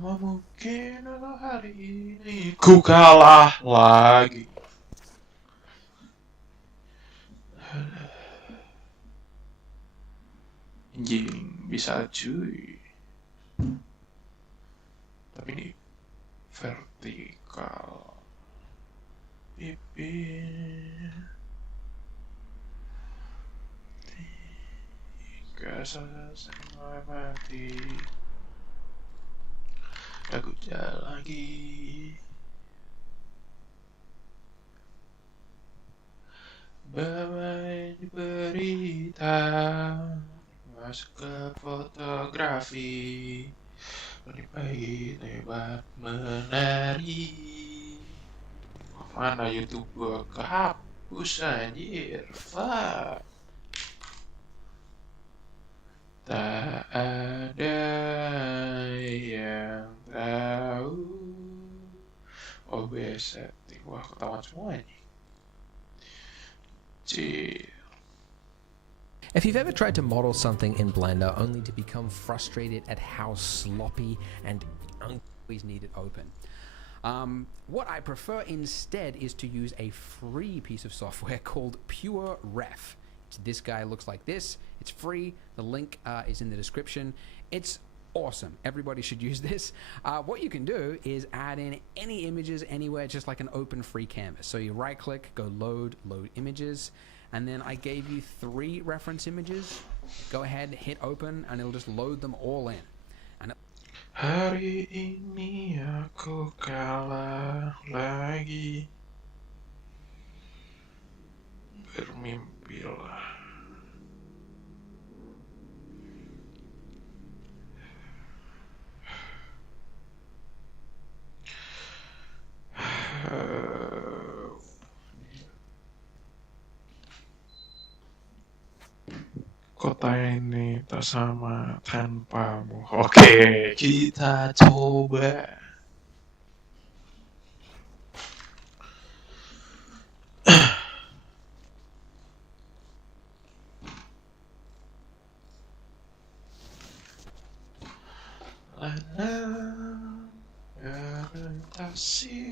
Bagaimana mungkin kalau hari ini ku kalah lagi? Anjing, bisa cuy. Tapi ini vertikal. Pipi. Tiga sampai mati. Aku jalan lagi. Bawain berita, masuk ke fotografi, lebih baik hebat menari. Mana YouTube gua kehapus anjir, fuck. Tak ada yang tahu. OBS setting, wah ketahuan semuanya. If you've ever tried to model something in Blender only to become frustrated at how sloppy and always need it open, what I prefer instead is to use a free piece of software called Pure Ref. This guy looks like this. It's free. The link is in the description. It's awesome. Everybody should use this. What you can do is add in any images anywhere, just like an open free canvas. So you right click, go load images, and then I gave you 3 reference images. Go ahead, hit open, and it'll just load them all in. And hari ini aku kalah lagi. Bermimpilah. Kota ini tak sama tanpamu. Oke, kita coba. Melintasi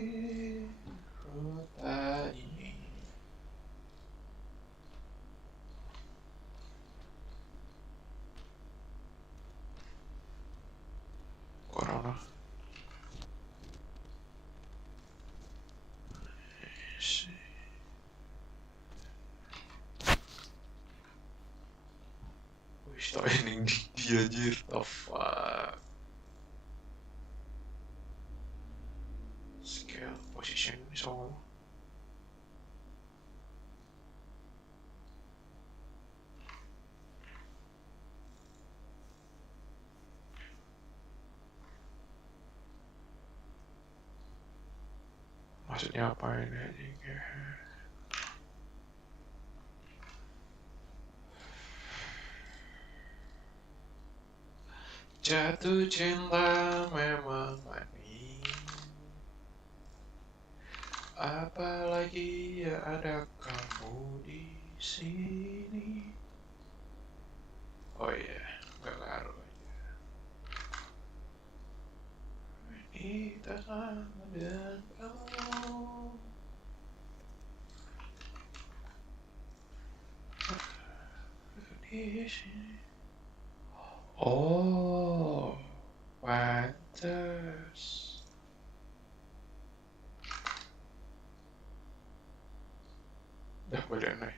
kota ini. Corona. Wih, tak ini dia anjir, the fuck. Scale position so. Maksudnya apa ini anjing? Jatuh cinta memang manis. Apalagi ya ada kamu di sini. Oh iya, gak ngaruh aja. Ini tak sama dengan kamu. Di sini. Oh, pantes. Dah badan naik.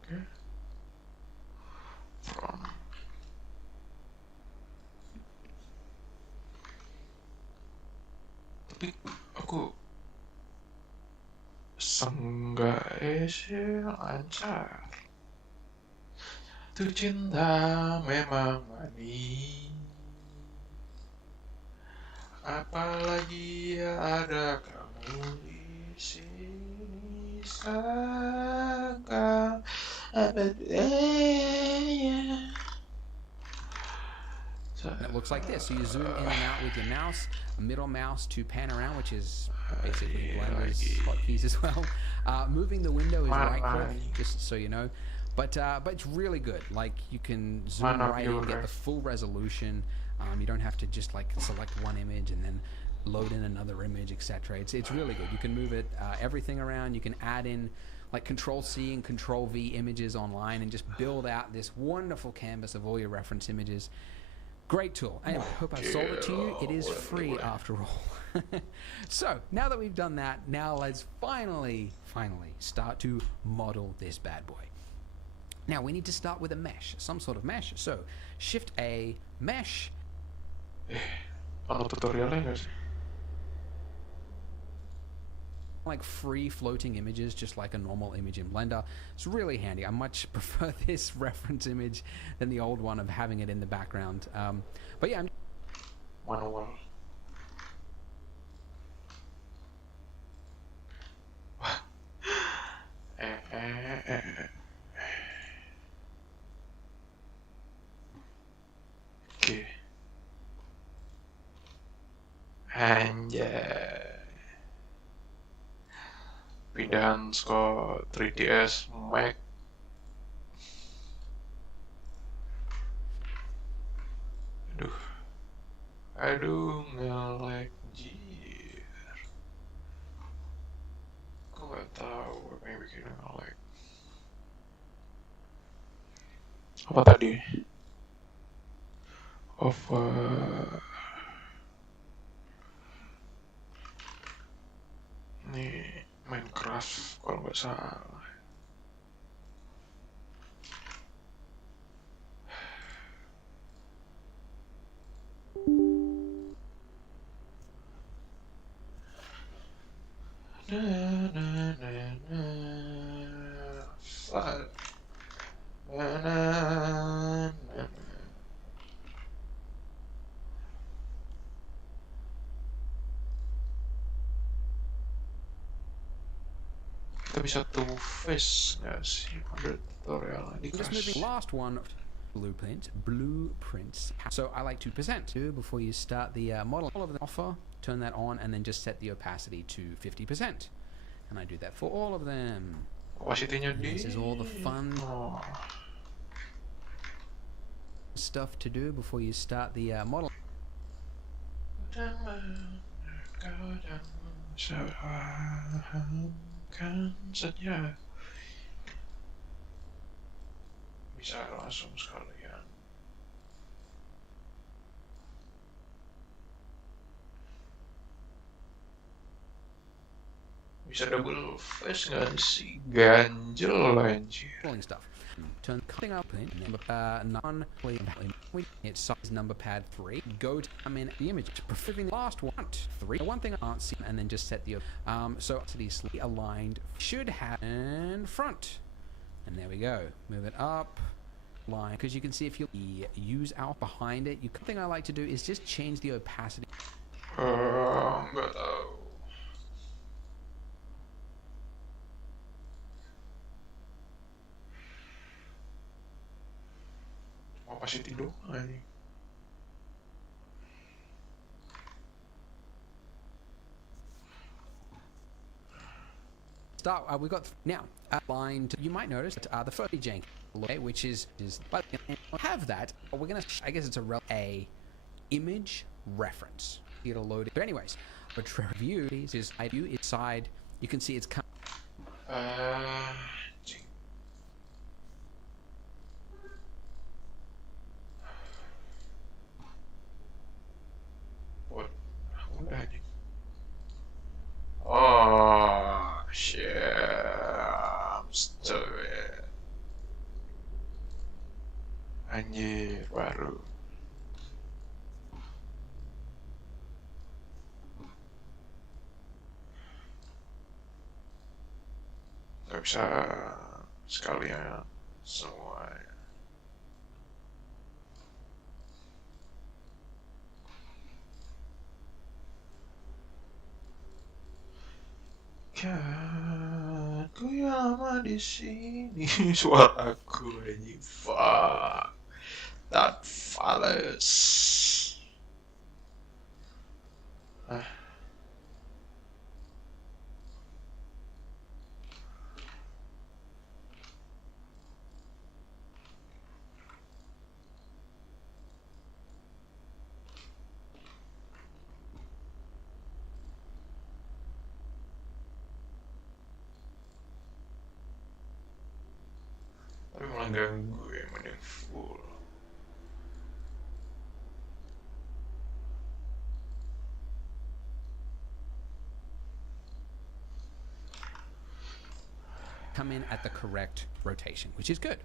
Oke. From. Tapi aku seenggaknya sih lancar. Tuh cinta memang manis. Apalagi ya ada kamu di sini. Sangka apa daya. that looks like this. So you zoom in and out with your mouse, middle mouse to pan around, which is basically Blender's hotkeys as well. Moving the window is right click, just so you know. But it's really good. Like, you can zoom right in, get the full resolution. You don't have to just like select one image and then load in another image, etc. It's really good. You can move it everything around. You can add in like Control-C and Control-V images online and just build out this wonderful canvas of all your reference images. Great tool. Anyway, hope I've sold it to you. It is free after all. So now that we've done that, now let's finally start to model this bad boy. Now we need to start with a mesh, some sort of mesh. So Shift A, mesh. Ano tutorialnya nggak sih? Like free floating images, just like a normal image in Blender. It's really handy. I much prefer this reference image than the old one of having it in the background. But yeah, Manual. Oke. Anjay. Pindahan ke 3DS Mac. Aduh, nge-lag jir. Kok nggak tahu apa yang bikin nge-lag. Apa tadi? Over. Nih Minecraft kalau nggak salah. Kita bisa two face nggak sih pada tutorial ini? just moving last one. Blueprints. So I like to present before you start the model. All of them offer, turn that on, and then just set the opacity to 50%. And I do that for all of them. Opacity-nya This is all the fun Oh. stuff to do before you start the model. Kan saja bisa langsung sekalian. Bisa double face nggak sih? Ganjel anjir. Rolling stuff. Turn cutting up in non-play. It's size number pad 3. Go to the image. Preferring the last one. 3. One thing I can't see, and then just set the so slightly aligned. Should have and front. And there we go. Move it up. Line, because you can see if you use out behind it. The thing I like to do is just change the opacity. Nggak tahu. Opacity doang anjing. Start. We got now line. You might notice that the first jank, which is but have that. We're gonna. I guess it's a image reference. It'll load it. But anyways, but review is I view its side. You can see it's kind. Udah anjing. Oh shit, I'm stupid. Anjir, baru. Gak bisa sekalian semua. Kan ku lama di sini. Suaraku anjing, fuck that follows. Ah, tapi malah ganggu ya, mending full. Come in at the correct rotation, which is good.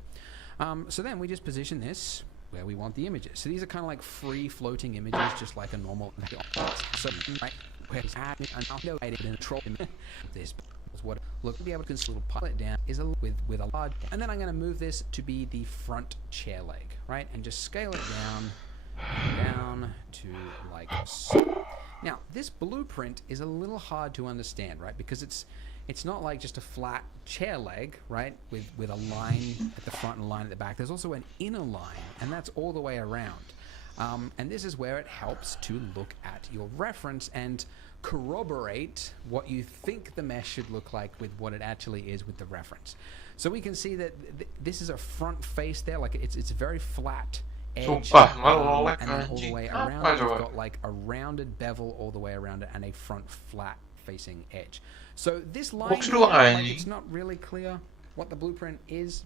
So then we just position this where we want the images. So these are kind of like free floating images, just like a normal. So right where it's add and control this. What look to be able to little pilot down is with a large, and then I'm going to move this to be the front chair leg, right, and just scale it down to like so. Now this blueprint is a little hard to understand, right, because it's not like just a flat chair leg, right, with a line at the front and a line at the back. There's also an inner line, and that's all the way around. And this is where it helps to look at your reference and corroborate what you think the mesh should look like with what it actually is with the reference. So we can see that this is a front face there, like it's very flat edge, Sumpah, and then all the way around it, you've got like a rounded bevel all the way around it and a front flat facing edge. So this line here, like, it's not really clear what the blueprint is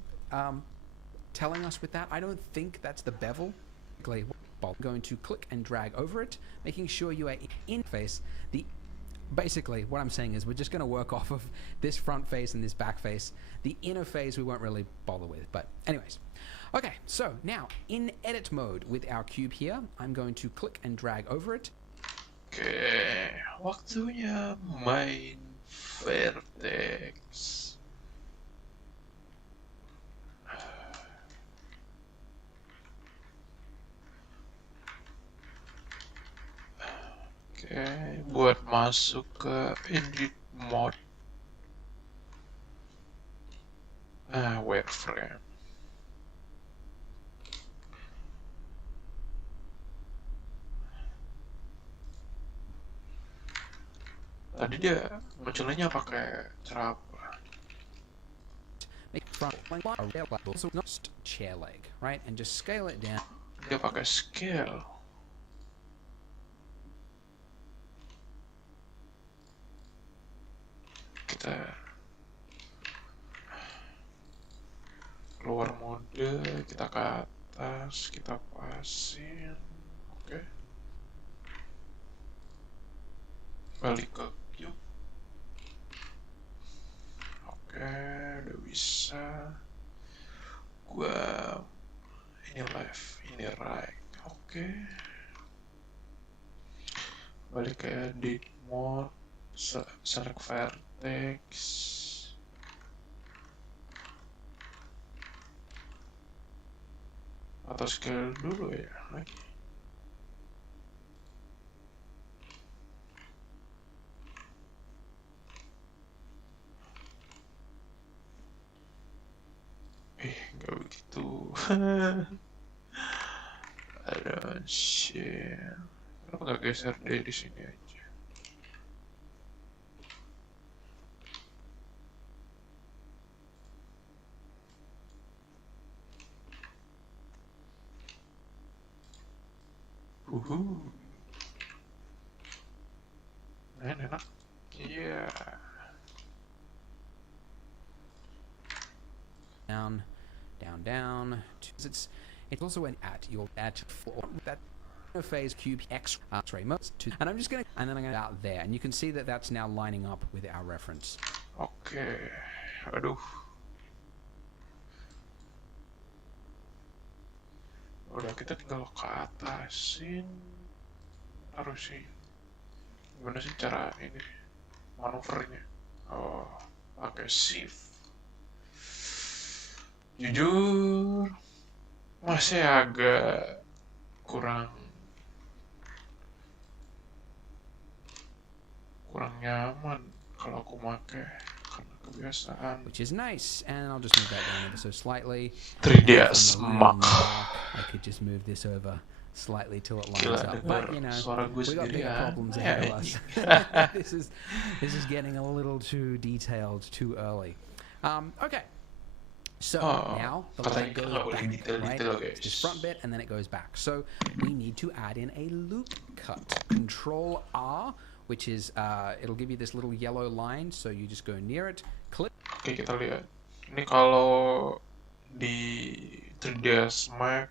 telling us with that. I don't think that's the bevel. I'm going to click and drag over it, making sure you are in face. Basically what I'm saying is we're just going to work off of this front face and this back face. The inner face we won't really bother with, but anyways. Okay, so now in edit mode with our cube here, I'm going to click and drag over it. Oke, waktunya main vertex. Oke, buat masuk ke edit mode. Wireframe. Tadi dia munculnya pakai cara apa? Make front so not chair leg, right? And just scale it down. Dia pakai scale. Kita keluar mode, kita ke atas, kita pasin. Oke. Balik ke cube. Oke, udah bisa. Gua ini left, ini right. Oke. Balik ke edit mode, select vertex. Atau scale dulu ya lagi. Nggak begitu. Ada share. Kenapa nggak geser deh di sini aja? Enak. Iya. Down. It's also an you'll add for that phase cube X-ray mode to, and I'm then I'm gonna out there, and you can see that that's now lining up with our reference. Oke. Aduh. Udah, kita tinggal ke atasin. Harus sih. Gimana sih cara ini manuvernya? Oh, pakai shift. Jujur masih agak kurang nyaman kalau aku pakai karena kebiasaan. Which is nice, and I'll just move that down ever so slightly. 3ds Max. I could just move this over slightly till it Gila, lines up. denger But you know, suara gue we got sendiri bigger ya. problems Ya, ahead of us. anjing. This is getting a little too detailed too early. Okay. So Oh, now the katanya leg kita goes nggak boleh back, right? detail-detail, It's this guys. front bit and then it goes back. So we need to add in a loop cut. Control R, which is it'll give you this little yellow line. So you just go near it, click. Oke, kita lihat. Ini kalau di 3ds Max,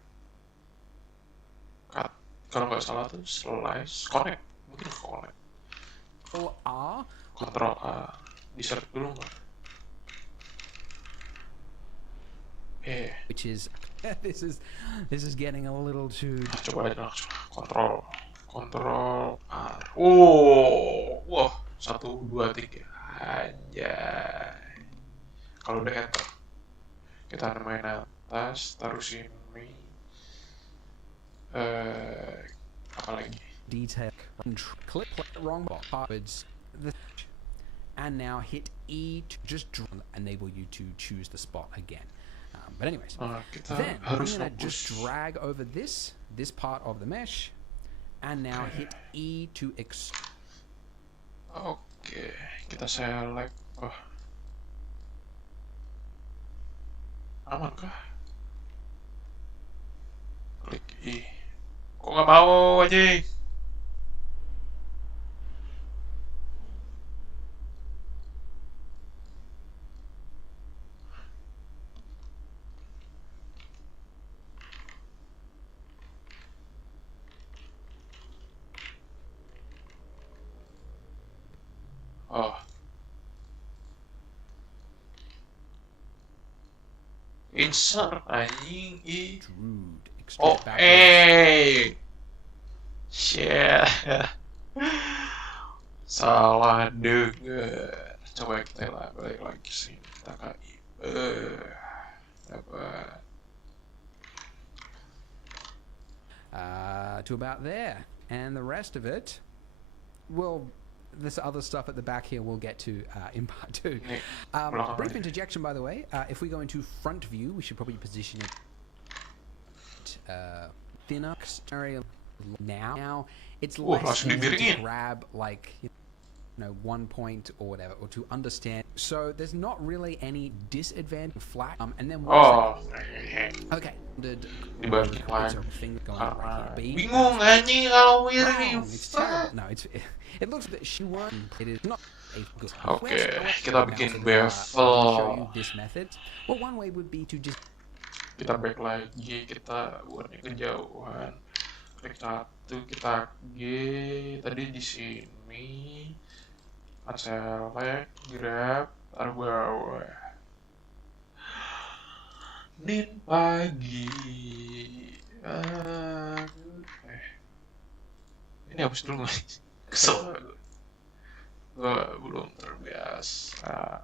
kalau nggak salah tuh slice connect, mungkin connect. Control R, Control A, di search dulu nggak? which is this is getting a little too. Coba aja langsung. Control R. Oh, wah, 1, 2, 3. Anjay. Kalau udah enter, kita main atas, taruh sini. Apa lagi? Detail. Click wrong backwards. And now hit E to just enable you to choose the spot again. But anyways, Kita then I'm harus gonna fokus. just drag over this part of the mesh, and now hit E to Oke, kita select. Oh. Aman kah? Klik I. Kok nggak mau aja? Oh. Insert anjing I. extrude. Oh, Extrude backwards. Shit. Salah denger. Coba kita balik lagi sini. Kita ke I. Dapat. To about there, and the rest of it, well, this other stuff at the back here we'll get to in part 2. Brief interjection, by the way. If we go into front view, we should probably position it thinner area now. It's less easy to grab, like, you know, 1 point or whatever, or to understand. So there's not really any disadvantage flat. And then okay, dibalik lagi. thing going right here. Bingung anjing kalau mirip. It's terrible. No, it looks that she won. It is not a good. Oke, kita bikin Show bevel. you this method. Well, one way would be to just Kita back lagi, kita buatnya kejauhan. Klik 1, kita G tadi di sini. Select, grab, taruh bawah. Nin pagi. Ini hapus dulu nih. Kesel gue belum terbiasa.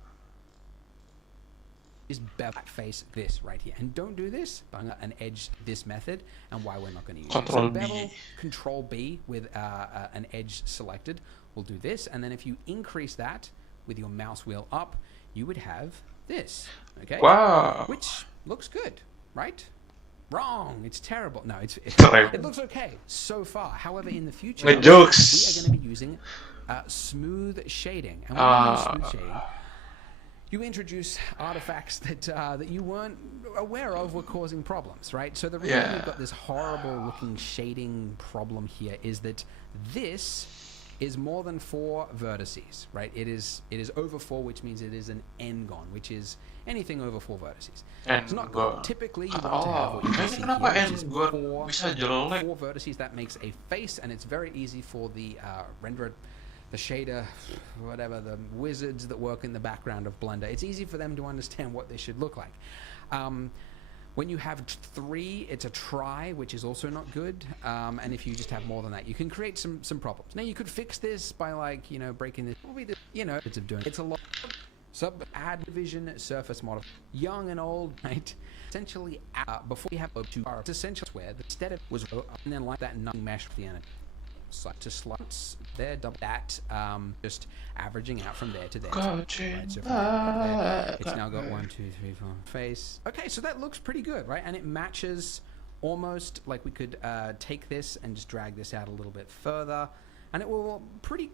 is back face this right here, and don't do this. I'm gonna an edge this method, and why we're not going to use Control it. So B. bevel, Control B with an edge selected. We'll do this, and then if you increase that with your mouse wheel up, you would have this. Okay. Wow. Which looks good, right? Wrong. It's terrible. No, it looks okay so far. However, in the future, we are Jokes. going to be using smooth shading, and when you use smooth shading, you introduce artifacts that that you weren't aware of were causing problems, right? So the reason we've got this horrible looking shading problem here is that this is more than 4 vertices, right? It is over 4, which means it is an n-gon, which is anything over 4 vertices. It's not good. Typically, you want to have what you can see here, which is 4 vertices. That makes a face, and it's very easy for the renderer, the shader, whatever, the wizards that work in the background of Blender. It's easy for them to understand what this should look like. When you have 3, it's a try, which is also not good. And if you just have more than that, you can create some problems. Now you could fix this by, like, you know, breaking this. Probably the, you know, it's of doing. It's a lot. Add division surface model, young and old, right? Essentially, before we have to it's essentially where the instead of was and then like that nothing mesh with the end. So to slots there, double that, just averaging out from there to there. Right, so from there, it's now got 1, 2, 3, 4 face. Okay, so that looks pretty good, right? And it matches almost like we could take this and just drag this out a little bit further, and it will pretty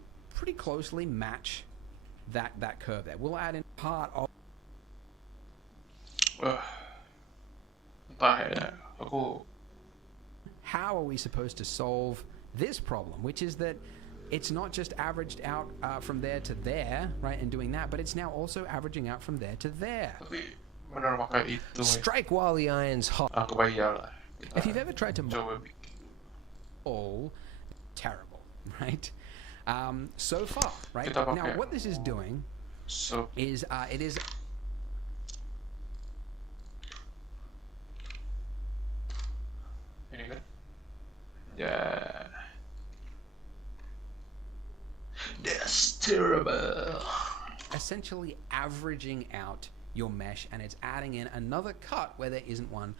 closely match that curve there. We'll add in part of. Entah ya, aku. How are we supposed to solve this problem, which is that it's not just averaged out from there to there, right, and doing that, but it's now also averaging out from there to there. Tapi benar pakai itu. Strike while the iron's hot. Kebayang lah. If you've ever tried to coba bikin. all terrible, right? So far, right? Kita pakai. Now, what this is doing So, is it is ini kan. Ya. That's terrible. essentially averaging out your mesh, and it's adding in another cut where there isn't one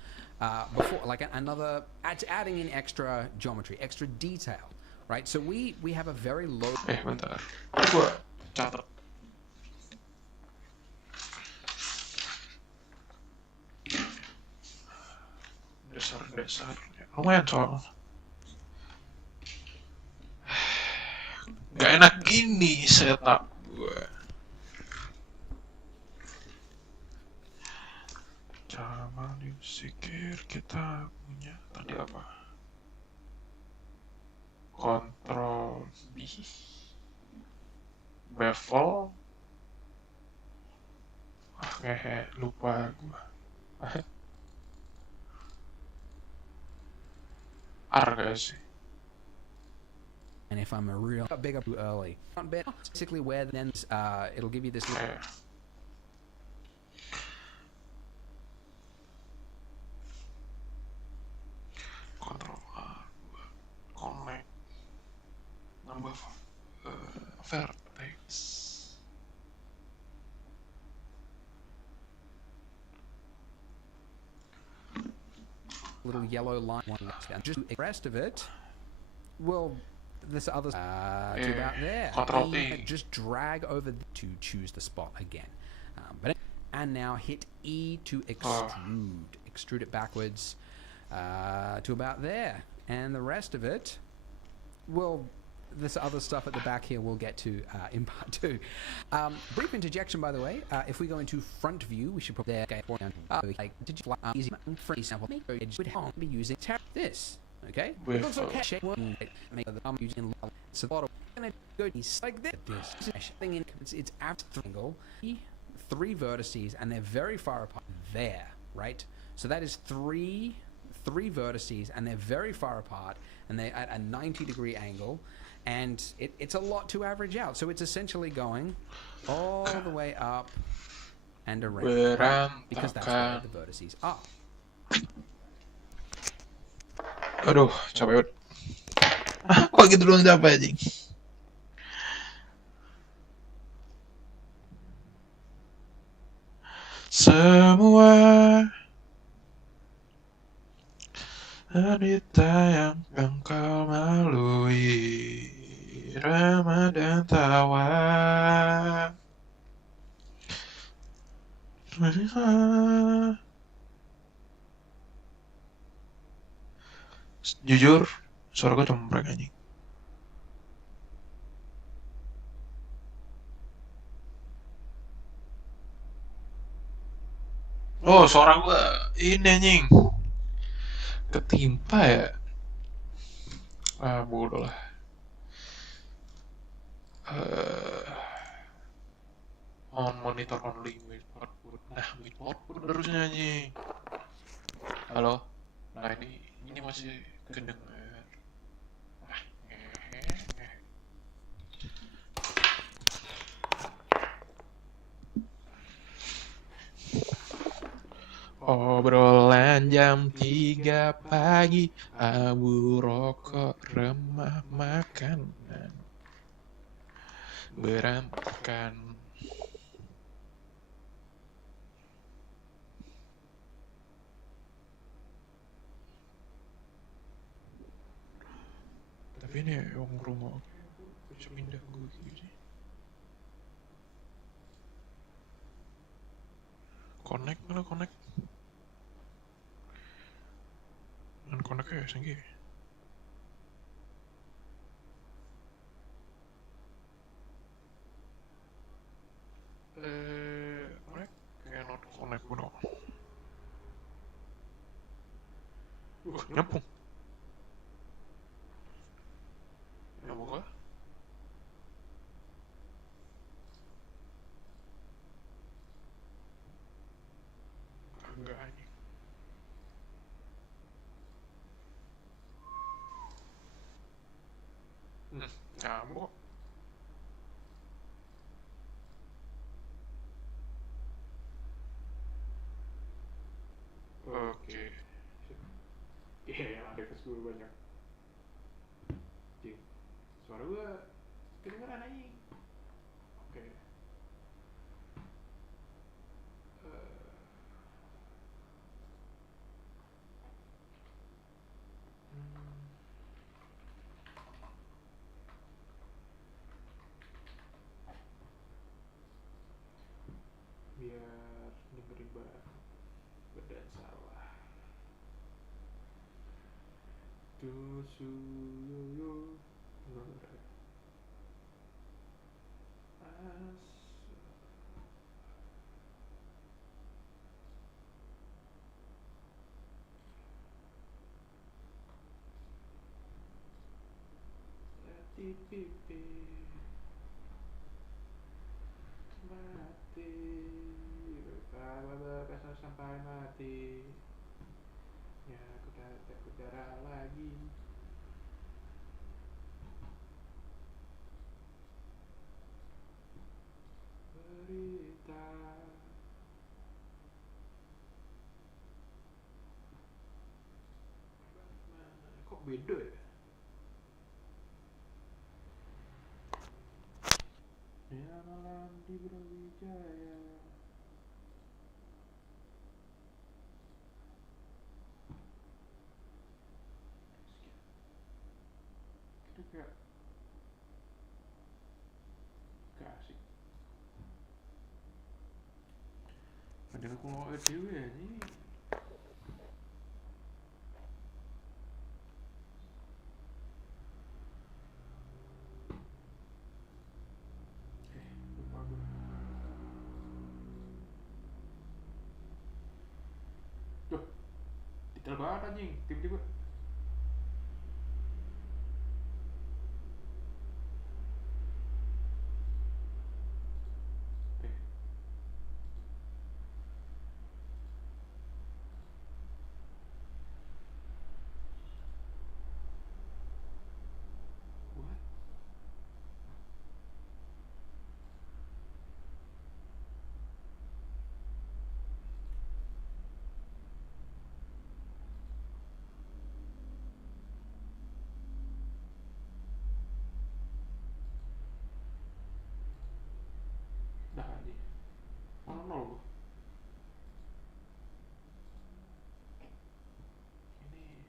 before, like another. It's adding in extra geometry, extra detail, right? So we have a very low. Bentar. Gua catat. Dasar. Lumayan soalnya. Gak enak gini setup gue. Coba disikir kita punya tadi apa? Control B, bevel. Ngehe, lupa gue. R gak sih? And if I'm a real big up too early, basically where then it'll give you this. Control A, connect, nambah vertex. Little yellow line and just the rest of it will this other to about there. Control E. Just drag over to choose the spot again, and now hit E to extrude it backwards to about there, and the rest of it will. This other stuff at the back here we'll get to in part 2. Brief interjection, by the way. If we go into front view, we should put there. Like did you easy for example, it would be using this. Okay, it looks okay. Make the using so what gonna go like this. Thing in it's at triangle, 3 vertices, and they're very far apart there, right? So that is three vertices, and they're very far apart, and they're at a 90-degree angle. And it's a lot to average out. So it's essentially going all the way up and around. Right? Because that's where the vertices are. Aduh, capek banget. Kok gitu doang capek anjing. Semua wanita yang engkau malui, Ramadan tawa. Jujur, suara gue cempreng anjing. Oh, suara gue ini anjing. Ketimpa ya. Bodoh lah. On monitor only with output. Nah, with output harusnya anjing. Halo. Nah, ini masih kedengar. Obrolan jam 3 pagi, abu rokok, remah makanan, berantakan. Tapi ini yang rumah bisa pindah gue gini. Connect mana connect? konek-koneknya senggi. Konek kayak not konek bro. Nyambung. Nyambung lah. Enggak anjing. Nyambung. Oke. Iya, yang ada kes gue banyak. Cing, suara gue kedengeran anjing. Oke. Biar dengerin badan salah. Tusuyoyo nore as. Lati pipi mati kalau sampai mati ya aku takut darah lagi. Berita kok beda ya? Ya malam di Brawijaya. Kita kayak kasih. Padahal aku mau ke dewe ya ini. Lupa gue. Tuh, detail banget anjing, tiba-tiba. What? Dah anjing. Mana nol gua? Ini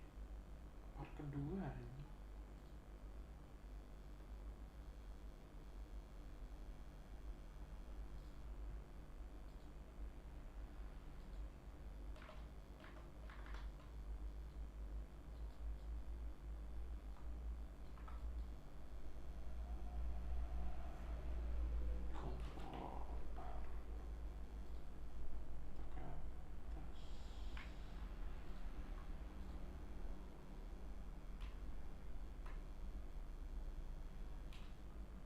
part kedua anjing. Kontrol bar ke atas.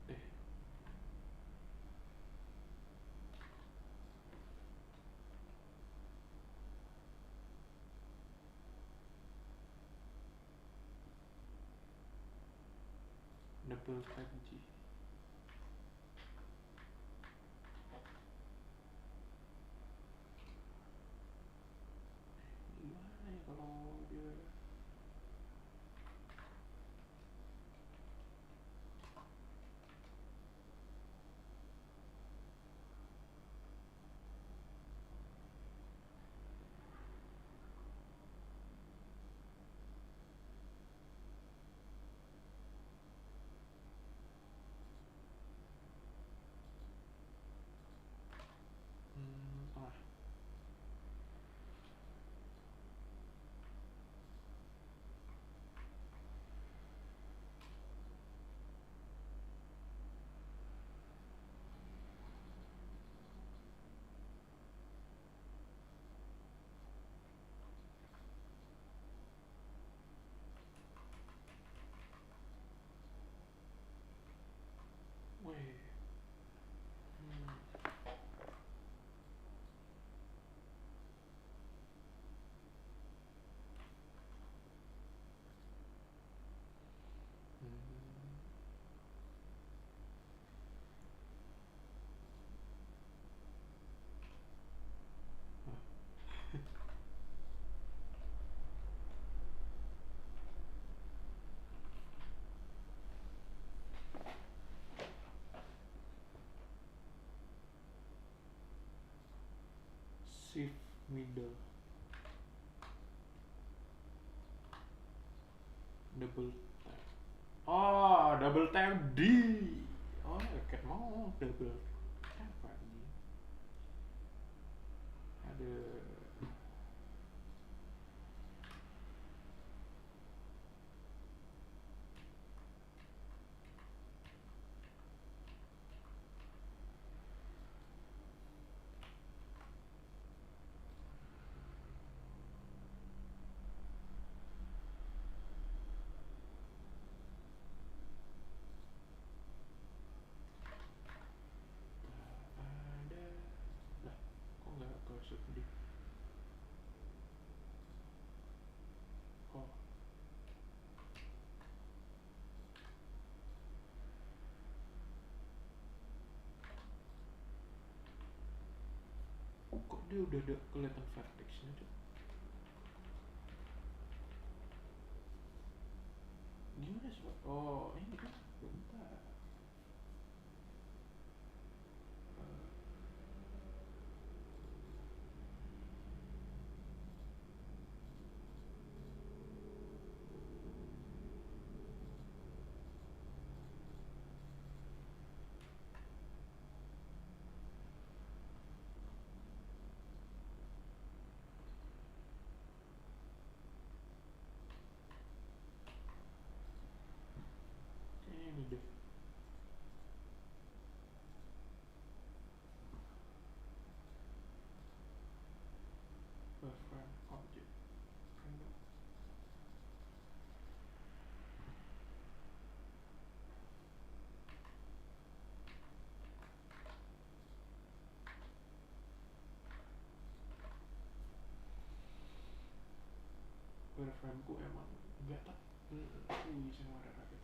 Deh. Double 5G. Gimana ya kalau dia middle, double tap. Oh, double tap D. Oh, kan mau double tap lagi. Ada. Ada. Lah, kok nggak ke di? Oh, kok dia udah ada kelihatan vertexnya tuh? Gimana sih, Pak? Oh, ini kan bentar. Ini deh. Frame object. Frame ku emang enggak tak. Bisa marah rakyat.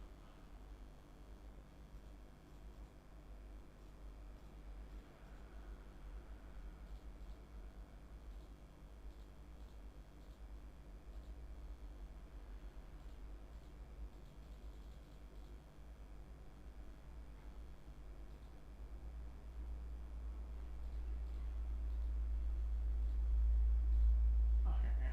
Ah, ya.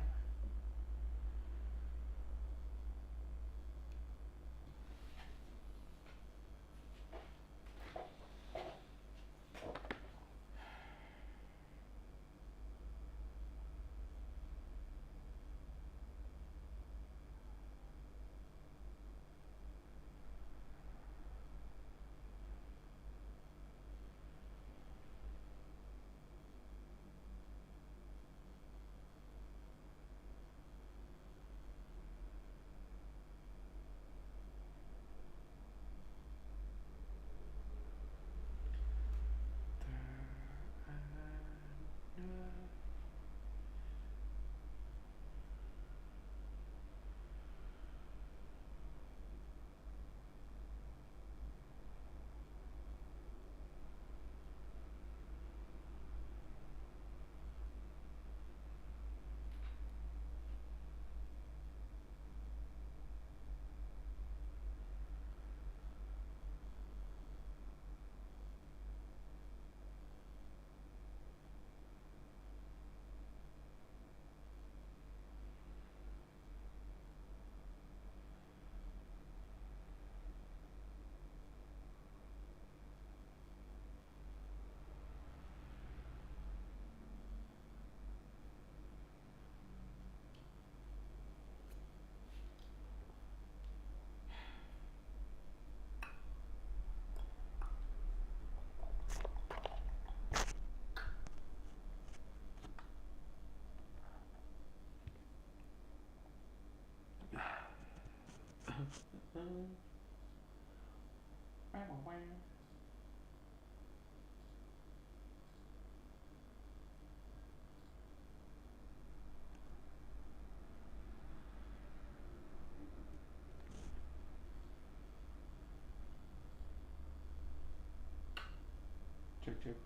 Cek cek.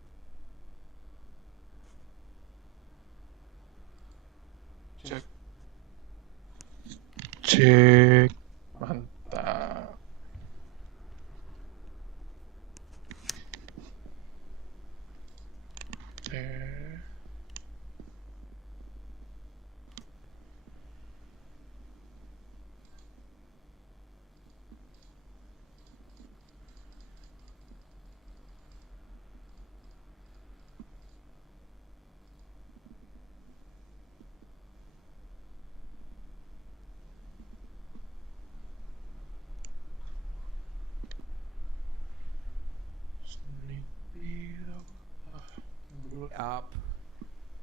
Cek. Cek. Mantap. Cek.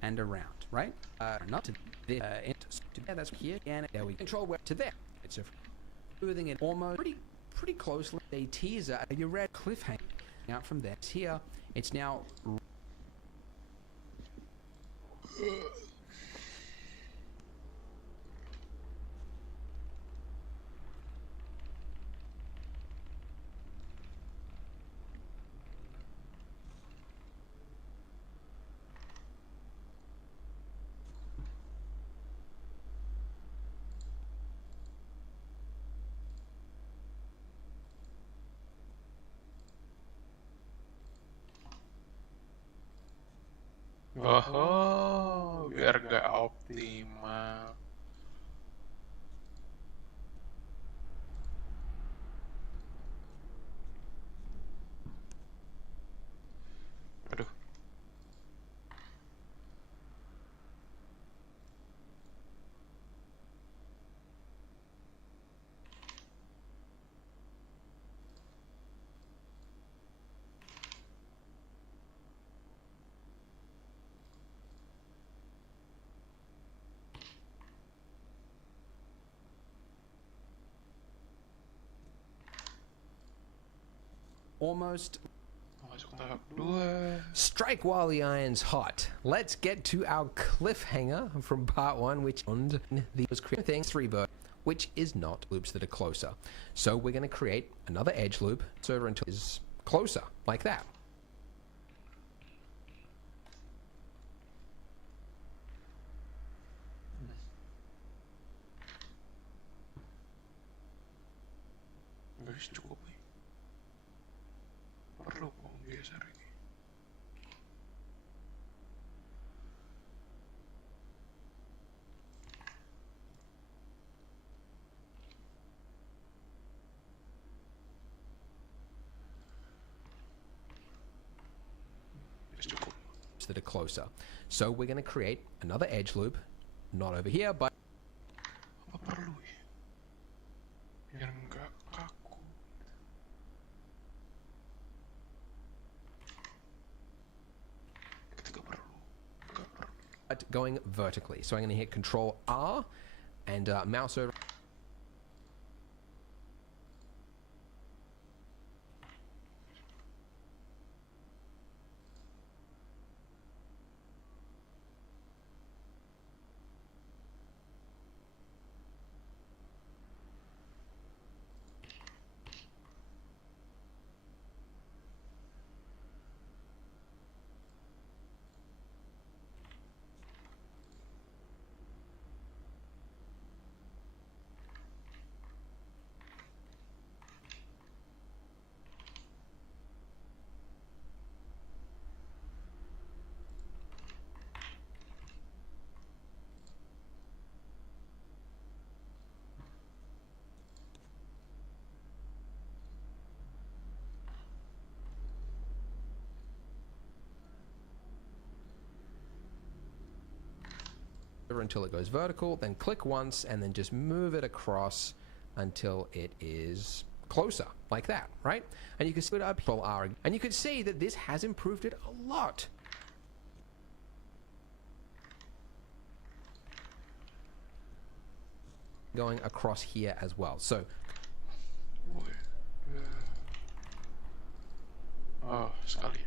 and around, right? Not to there, that's here, and there we control where to there. It's moving it almost pretty closely. A teaser, you read cliffhanger out from there. It's here. It's now. Oh, biar gak optimal. Aduh. Almost. Masuk tahap 2. Strike while the iron's hot. Let's get to our cliffhanger from part 1, which on the was creating things 3 which is not loops that are closer. So we're going to create another edge loop server until it is closer, like that. Guys, cukup nih. Perlu geser ini. Cukup. That are closer. So we're going to create another edge loop, not over here, but Apa perlu ya? Biar nggak kaku. Ketika perlu. Nggak perlu. going vertically. So I'm going to hit Control R and mouse over. Until it goes vertical, then click once and then just move it across until it is closer, like that, right? And you can see it up, Control R, and you can see that this has improved it a lot. Going across here as well. So oh, sekali.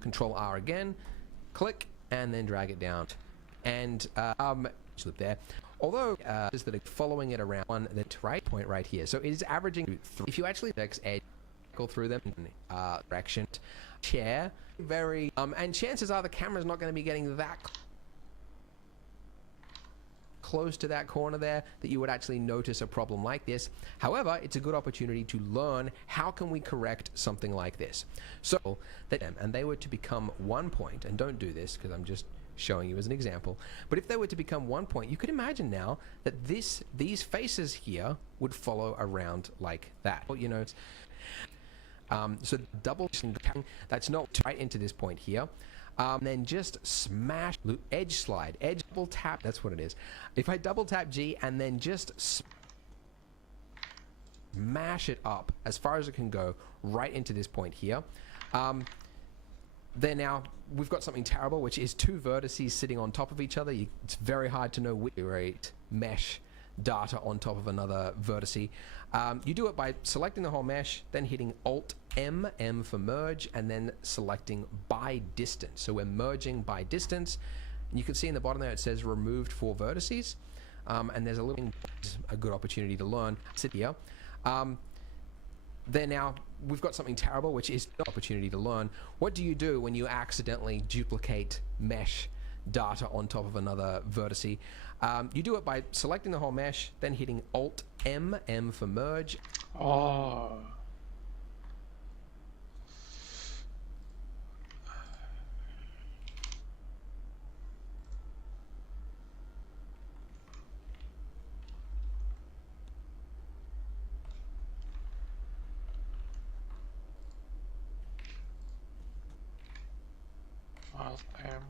Control R again, click, and then drag it down. And loop there. Although is that following it around one the right point right here. So it is averaging 3. If you actually next edge go through them direction, chair, very, and chances are the camera's not going to be getting that close to that corner there that you would actually notice a problem like this. However, it's a good opportunity to learn how can we correct something like this. So that, and they were to become 1 point, and don't do this because I'm just showing you as an example, but if they were to become 1 point, you could imagine now that these faces here would follow around like that. Well, you know, so double, that's not right into this point here. Then just smash, edge slide, edge double tap, that's what it is. If I double tap G and then just smash it up as far as it can go right into this point here. Then now we've got something terrible, which is two vertices sitting on top of each other. It's very hard to know which mesh data on top of another vertice. You do it by selecting the whole mesh, then hitting Alt M, M for merge, and then selecting by distance. So we're merging by distance. And you can see in the bottom there it says removed 4 vertices. And there's a good opportunity to learn. Sit here. Then now we've got something terrible, which is an opportunity to learn. What do you do when you accidentally duplicate mesh data on top of another vertice? You do it by selecting the whole mesh, then hitting Alt M, M for merge. Oh. Alt M.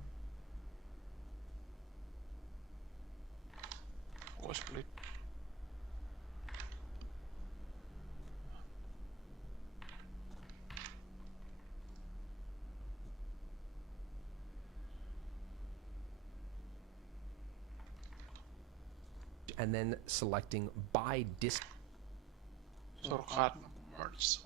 Oh, split. And then selecting by distance. So hard merge.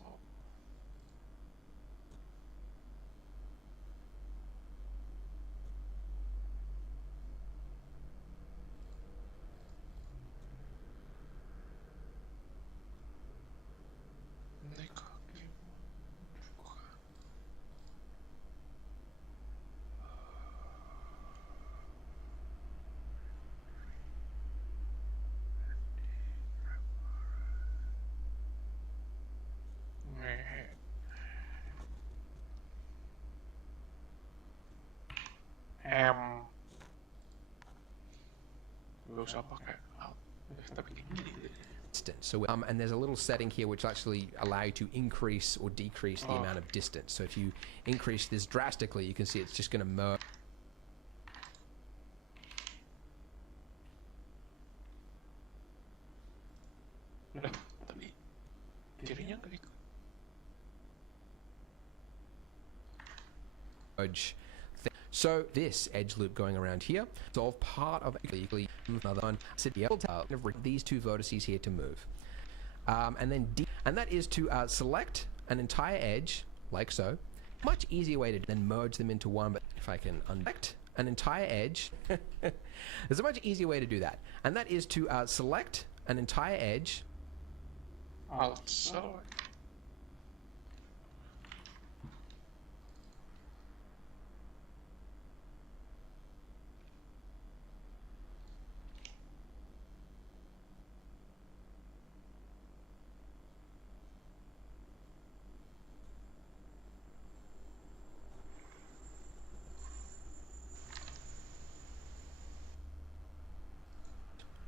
Gak usah pakai alt, tapi Distance. So and there's a little setting here which actually allow you to increase or decrease the amount of distance. So if you increase this drastically, you can see it's just going to merge. tapi kirinya nggak ikut. So this edge loop going around here, it's all part of another one. These two vertices here to move, and then and that is to select an entire edge like so. Much easier way to then merge them into one. But if I can unselect an entire edge, there's a much easier way to do that, and that is to select an entire edge. Alt select.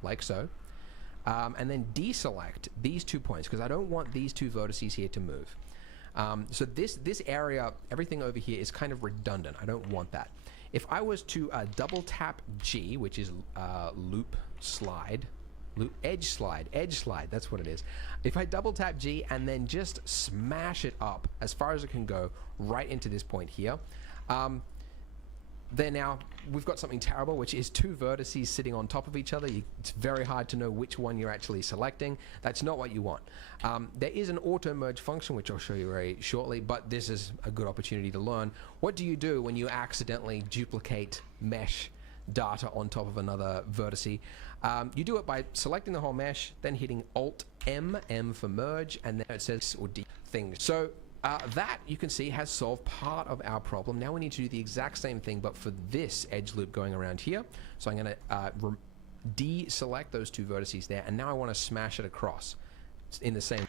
Like so, and then deselect these 2 points because I don't want these two vertices here to move. So this area, everything over here is kind of redundant. I don't want that. If I was to double tap G, which is loop slide, edge slide, that's what it is. If I double tap G and then just smash it up as far as it can go right into this point here, then now we've got something terrible, which is two vertices sitting on top of each other. It's very hard to know which one you're actually selecting. That's not what you want. There is an auto merge function, which I'll show you very shortly, but this is a good opportunity to learn. What do you do when you accidentally duplicate mesh data on top of another vertice? You do it by selecting the whole mesh, then hitting Alt M, M for merge, and then it says or D things. So that, you can see, has solved part of our problem. Now we need to do the exact same thing, but for this edge loop going around here. So I'm going to deselect those two vertices there, and now I want to smash it across in the same.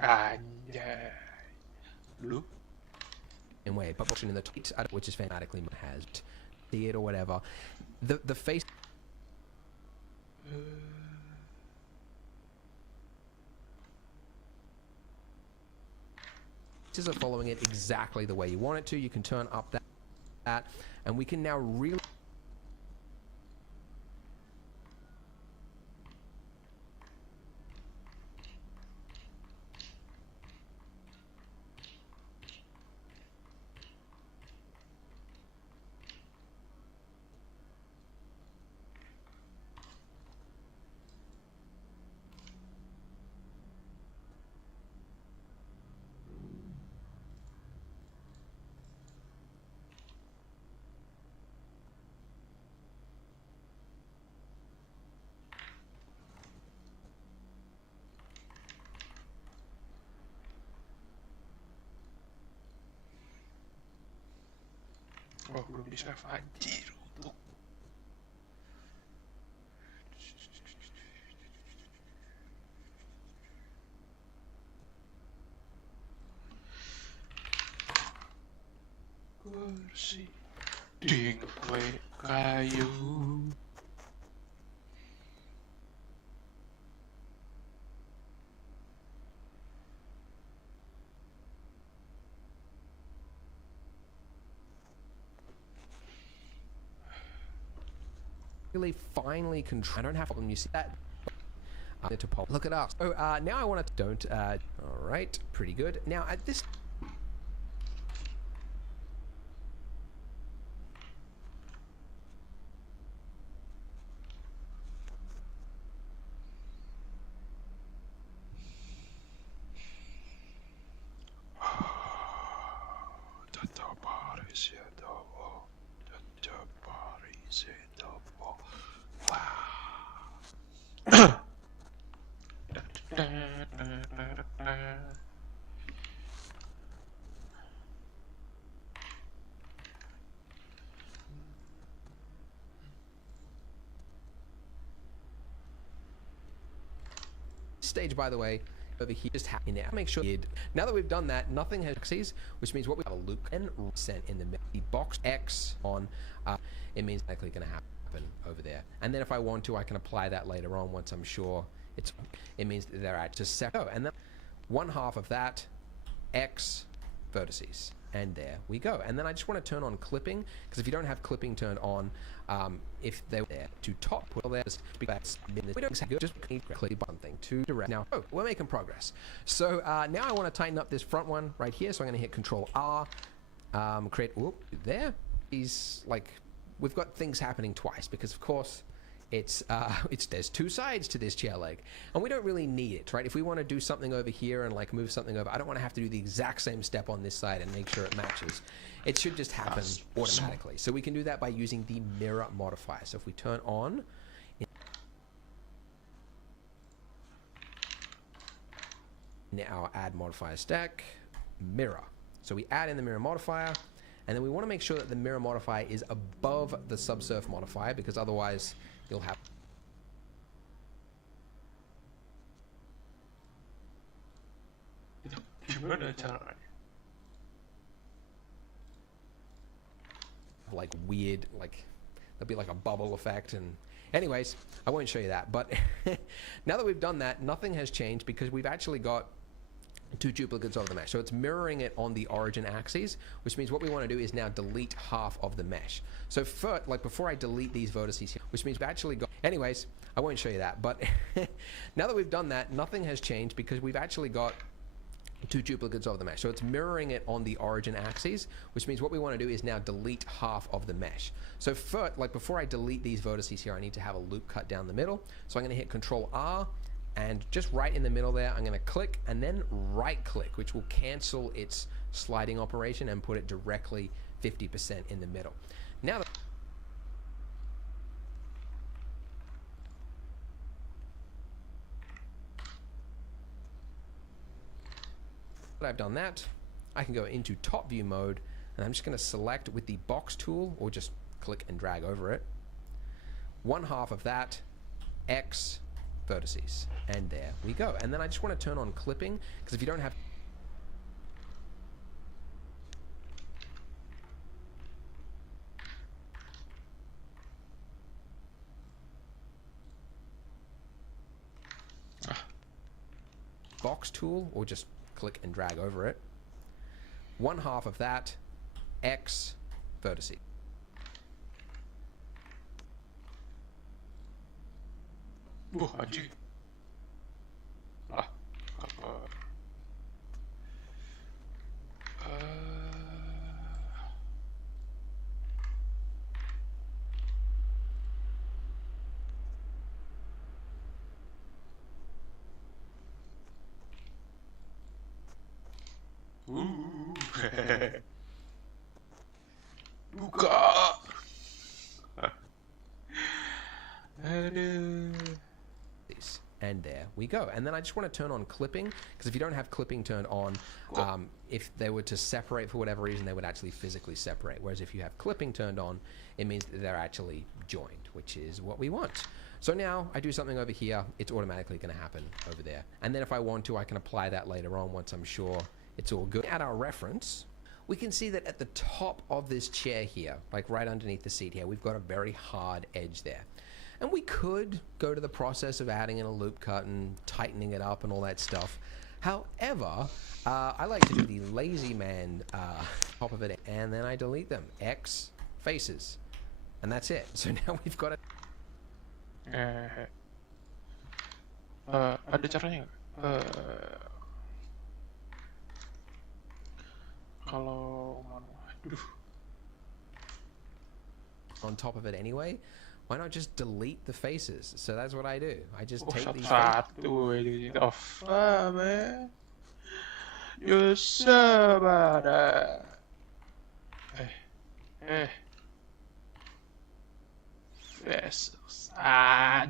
Anjay. Lu? In way, but in the tweet, which is fanatically has see it or whatever. The face. Are following it exactly the way you want it to. You can turn up that, and we can now really. Oh, belum di save anjir untuk kursi dingwe kayu. Really finely control. I don't have a problem. You see that? To pop. Look at us. So now I want to don't. All right, pretty good. Now at this. Stage, by the way, over here just happening now. Make sure now that we've done that, nothing has axes, which means what we have a loop and sent in the box X on. It means likely going to happen over there. And then if I want to, I can apply that later on once I'm sure it means that they're at just set. Oh, and then one half of that X vertices. And there we go. And then I just want to turn on clipping, because if you don't have clipping turned on, if they're there to top, well, there's we don't have just click something to direct. Now, oh, we're making progress. So now I want to tighten up this front one right here. So I'm going to hit Control R, create. Whoop, there. He's like, we've got things happening twice because, of course, it's there's two sides to this chair leg, and we don't really need it, right? If we want to do something over here and like move something over, I don't want to have to do the exact same step on this side and make sure it matches. It should just happen automatically. So we can do that by using the mirror modifier. So if we turn on in our add modifier stack, mirror. So we add in the mirror modifier, and then we want to make sure that the mirror modifier is above the subsurf modifier, because otherwise you'll have like weird, like there'll be like a bubble effect. And anyways, I won't show you that, but now that we've done that, nothing has changed because we've actually got two duplicates of the mesh. So it's mirroring it on the origin axis, which means what we want to do is now delete half of the mesh. So first, like before I delete these vertices here, which means we actually got, anyways, I won't show you that, but now that we've done that, nothing has changed because we've actually got two duplicates of the mesh. So it's mirroring it on the origin axis, which means what we want to do is now delete half of the mesh. So first, like before I delete these vertices here, I need to have a loop cut down the middle. So I'm going to hit Control R, and just right in the middle there, I'm going to click and then right click, which will cancel its sliding operation and put it directly 50% in the middle. Now that I've done that, I can go into top view mode, and I'm just going to select with the box tool, or just click and drag over it, one half of that, X vertices, and there we go. And then I just want to turn on clipping, because if you don't have box tool, or just click and drag over it, one half of that, X vertices. Anjing. Apa? Buka. Aduh. And there we go. And then I just want to turn on clipping, because if you don't have clipping turned on, if they were to separate for whatever reason, they would actually physically separate. Whereas if you have clipping turned on, it means that they're actually joined, which is what we want. So now I do something over here, it's automatically going to happen over there. And then if I want to, I can apply that later on once I'm sure it's all good. At our reference, we can see that at the top of this chair here, like right underneath the seat here, we've got a very hard edge there. And we could go to the process of adding in a loop cut and tightening it up and all that stuff. However, I like to do the lazy man top of it, and then I delete them. X faces. And that's it. So now we've got it. Ada caranya nggak? Kalau aduh. On top of it anyway, why not just delete the faces? So that's what I do. I just take these Satu off, man. You sabar. Jesus, anjay.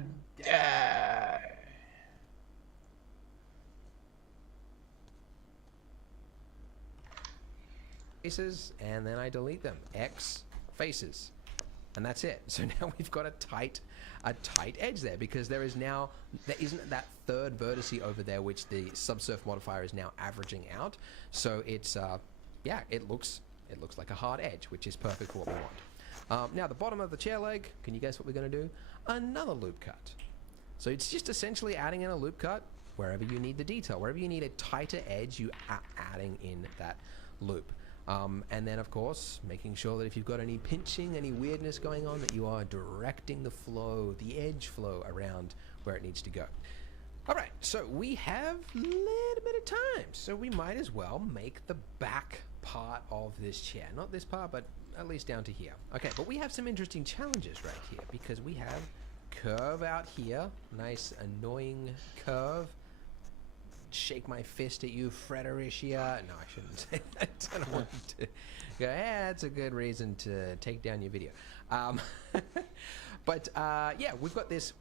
faces, and then I delete them. X faces. And that's it. So now we've got a tight edge there, because there isn't that third vertice over there which the subsurf modifier is now averaging out. So it's yeah, it looks like a hard edge, which is perfect for what we want. Now the bottom of the chair leg, can you guess what we're going to do? Another loop cut. So it's just essentially adding in a loop cut wherever you need the detail, wherever you need a tighter edge, you are adding in that loop. And then of course making sure that if you've got any pinching, any weirdness going on, that you are directing the flow, the edge flow around where it needs to go. Alright, so we have a little bit of time, so we might as well make the back part of this chair. Not this part, but at least down to here. Okay, but we have some interesting challenges right here, because we have curve out here, nice annoying curve. Shake my fist at you, Fredericia. No, I shouldn't say that. I don't want to go, yeah, that's a good reason to take down your video. But yeah, we've got this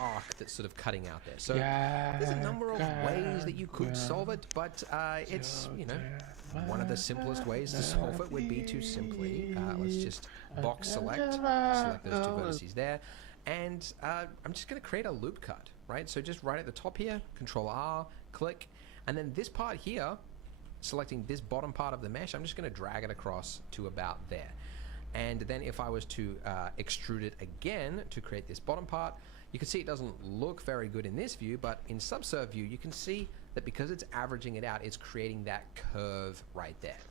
arc that's sort of cutting out there. So there's a number of ways that you could solve it, but it's, you know, one of the simplest ways to solve it would be to simply let's just box select those two vertices there, and I'm just going to create a loop cut. Right, so just right at the top here, Control R, click, and then this part here, selecting this bottom part of the mesh, I'm just going to drag it across to about there. And then if I was to extrude it again to create this bottom part, you can see it doesn't look very good in this view, but in subsurf view, you can see that because it's averaging it out, it's creating that curve right there.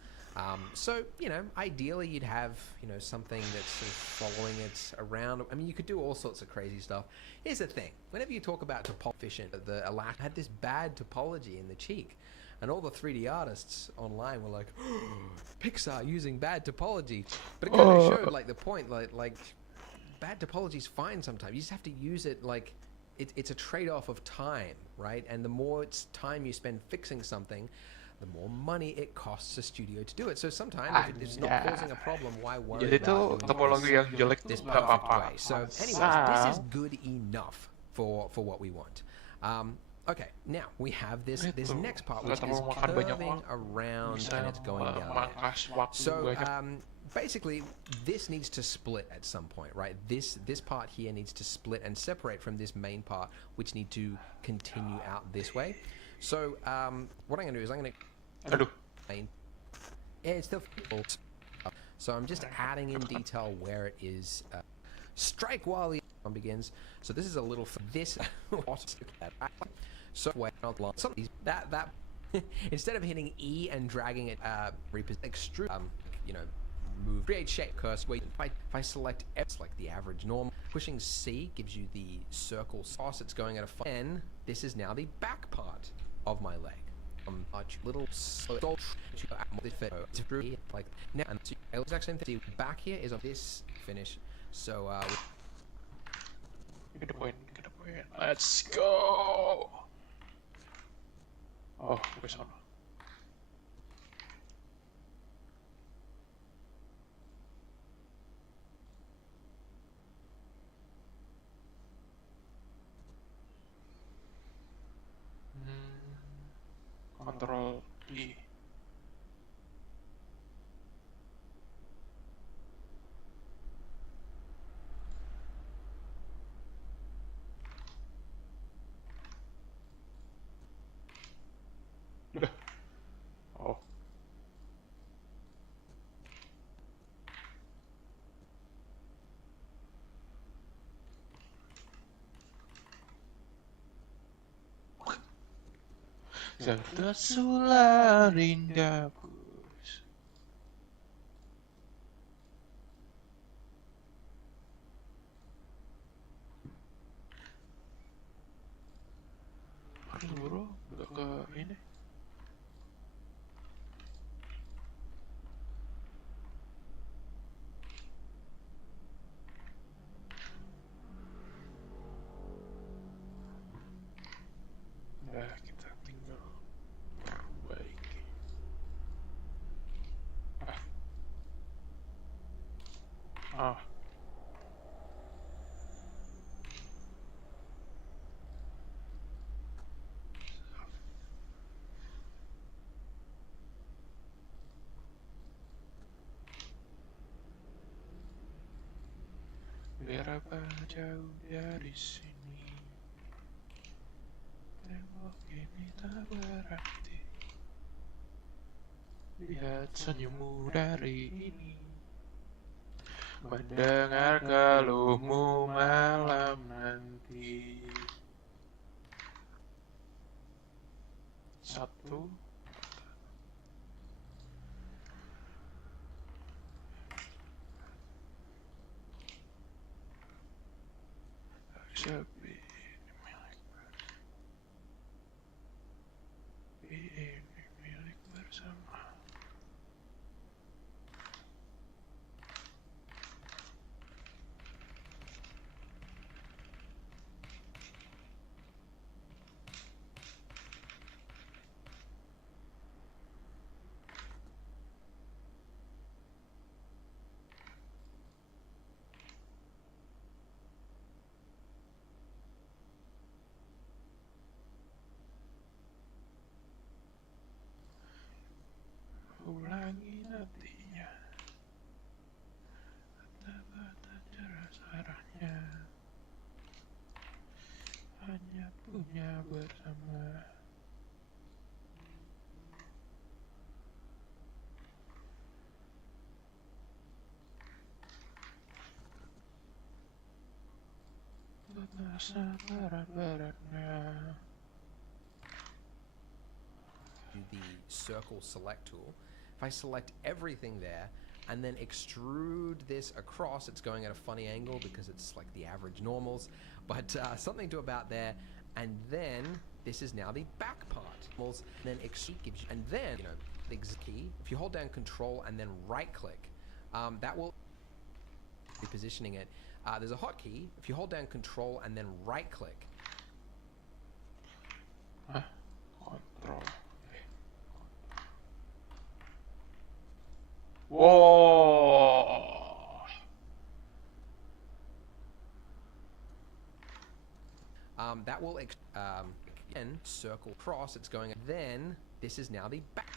So, you know, ideally you'd have, you know, something that's sort of following it around. I mean, you could do all sorts of crazy stuff. Here's the thing. Whenever you talk about topology, the Alaska had this bad topology in the cheek. And all the 3D artists online were like, oh, Pixar using bad topology. But it kind of showed, like, the point, like bad topology is fine sometimes. You just have to use it, like, it's a trade-off of time, right? And the more time you spend fixing something, the more money it costs a studio to do it. So sometimes if it's not causing a problem, why worry Jadi about tuh doing topologi yang jelek this tuh nggak perfect apa-apa. way? So anyways, this is good enough for what we want. Okay, now we have this next part, which is curving around and it's going down there. So basically, this needs to split at some point, right? This part here needs to split and separate from this main part, which need to continue out this way. So what I'm going to do is I'm going to main. Yeah, it's still full. So I'm just adding in detail where it is. Strike while the one begins. So this is a little for this. So wait, not long. That instead of hitting E and dragging it, extrude, you know, move, create shape, curse. Wait, if I select X, like the average norm, pushing C gives you the circle sauce. It's going at a 5. And this is now the back part of my leg. Little like now, and so the exact same thing. Back here is on this finish. So Get the point. Let's go. Oh, where's on? Control E. Oh. Tersular indah bus. Harus buru, udah ke ini. Nah, kita tinggal perbaiki. Ah. Berapa jauh dari sini? Tembok ini tak berarti. Lihat senyummu dari ini. Mendengar keluhmu malam nanti. Satu. Sepi milik bersama. Ulangi nantinya. Kata-kata jelas arahnya. Hanya punya bersama. Terasa berat-beratnya. the circle select tool. If I select everything there and then extrude this across, it's going at a funny angle because it's like the average normals, but something to about there. And then this is now the back part. And then extrude gives you, and then, you know, the key, if you hold down Control and then right click, that will be positioning it. There's a hotkey. If you hold down Control and then right click. Kontrol. Wow. That will again circle cross. It's going. Then this is now the back.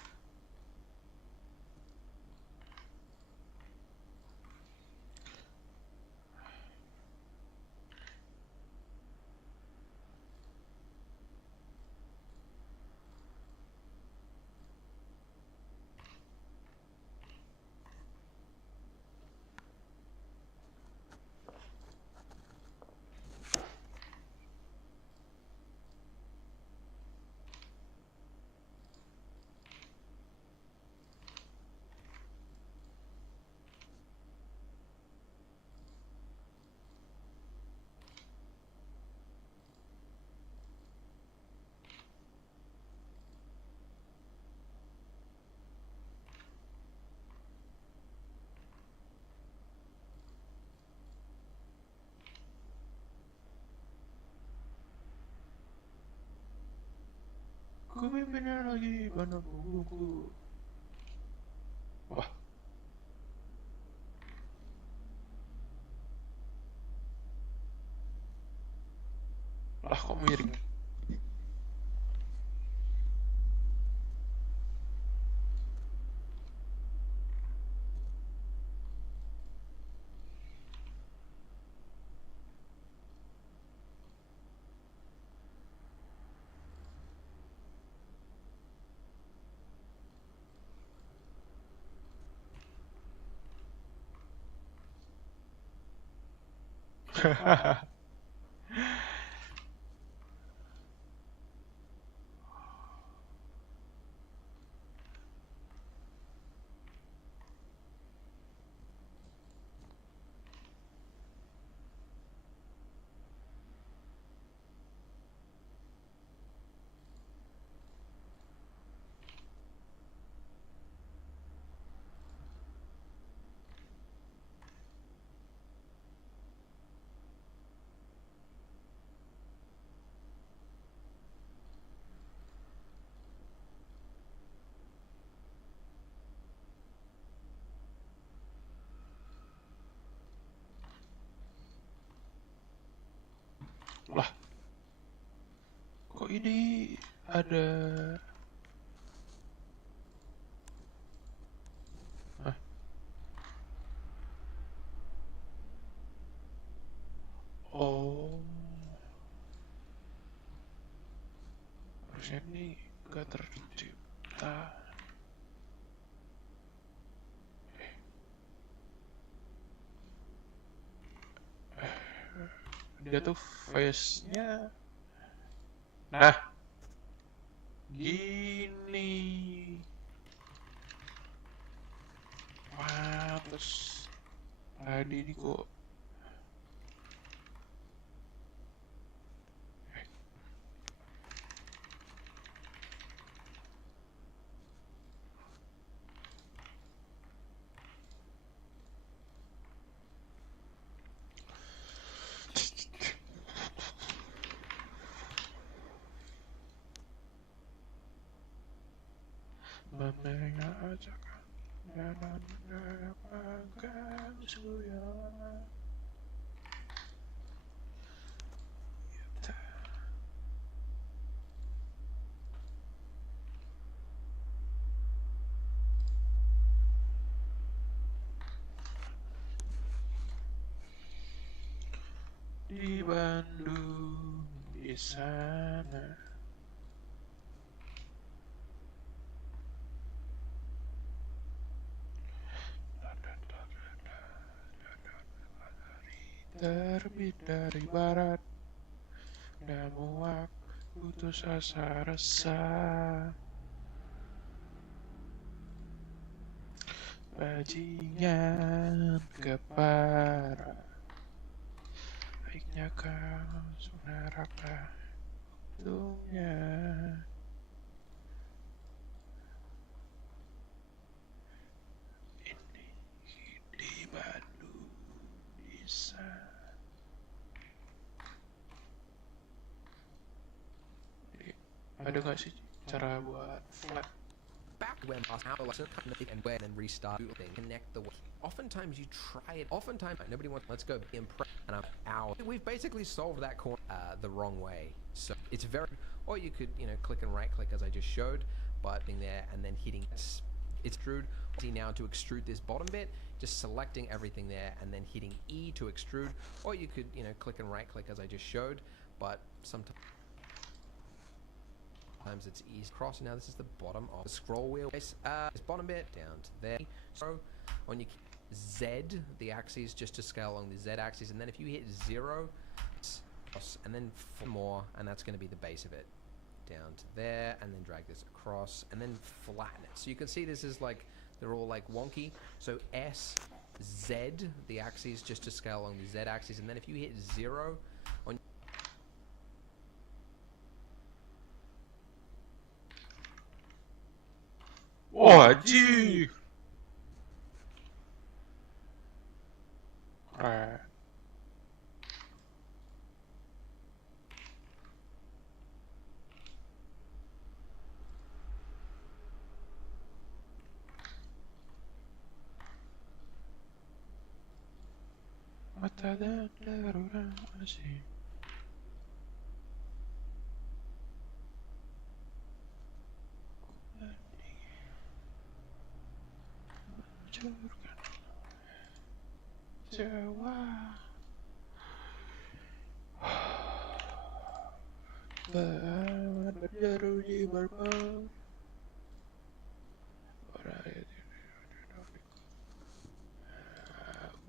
Ku mimpinya lagi pada punggungku. Wah. Lah kok miring? Lah, kok ini ada... Hah? Oh, harusnya ini gak tercipta. Dia tuh face-nya. Nah, gini. Wah, terus tadi ini kok mengajakkan jalan menyapakkan surya. Di Bandung, di sana. Terbit dari barat, dan muak putus asa resah. Bajingan kepara, baiknya kau sunarakan untungnya. Ini di Bandung bisa. Ada nggak sih cara buat flat? Back when and when and restart thing, connect the way. Oftentimes you try it. Oftentimes nobody wants. Let's go impress and I'm out. We've basically solved that corner the wrong way. So it's very. Or you could click and right click as I just showed, but being there and then hitting it's extrude. See now to extrude this bottom bit, just selecting everything there and then hitting E to extrude. Or you could click and right click as I just showed, but sometimes it's easy cross. Now this is the bottom of the scroll wheel. This bottom bit down to there. So on your Z, the axis just to scale along the Z axis, and then if you hit 0, and then 4 more, and that's going to be the base of it. Down to there, and then drag this across, and then flatten it. So you can see this is like they're all like wonky. So S, Z, the axis just to scale along the Z axis, and then if you hit 0 on Wajib. Keren. Mata dan darurat masih. Hancurkan Jawa. Berderu di berbau.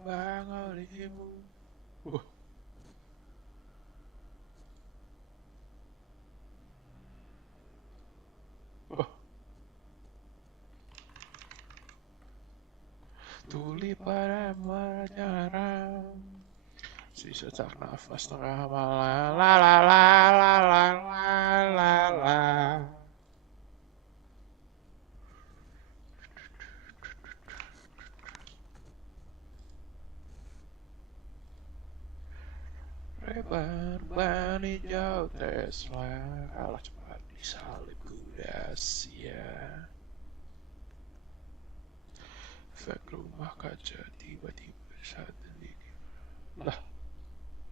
Bangalimu. Tuli pada menyerang. Si sesak nafas tengah malam. La la la la la la la la. Ban hijau Tesla. Alah cepat disalib kuda sia. Efek rumah kaca tiba-tiba saat ini. Lah,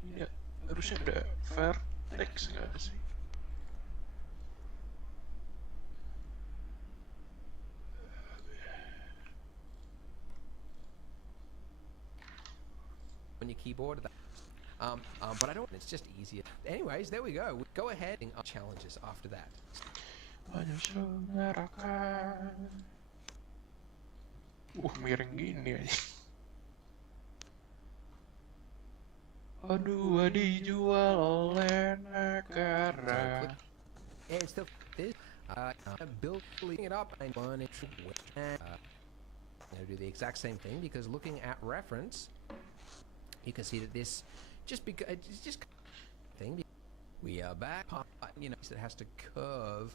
ini harusnya ada vertex nggak sih? on your keyboard. But I don't. It's just easier. Anyways, there we go. We go ahead and challenges after that. Menyusul neraka. Miring gini aja. Aduh, dijual oleh negara. And it's this. Building it up and learn it. I'm gonna do the exact same thing because looking at reference, you can see that this just because it's just thing. We are back. It has to curve.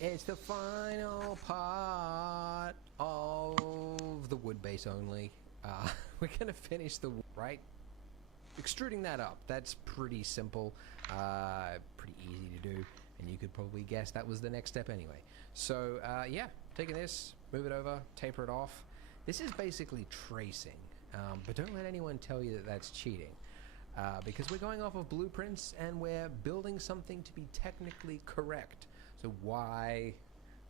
It's the final part of the wood base only. We're gonna finish the right. Extruding that up. That's pretty simple. Pretty easy to do. And you could probably guess that was the next step anyway. So yeah, taking this, move it over, taper it off. This is basically tracing, but don't let anyone tell you that that's cheating, because we're going off of blueprints and we're building something to be technically correct. So why,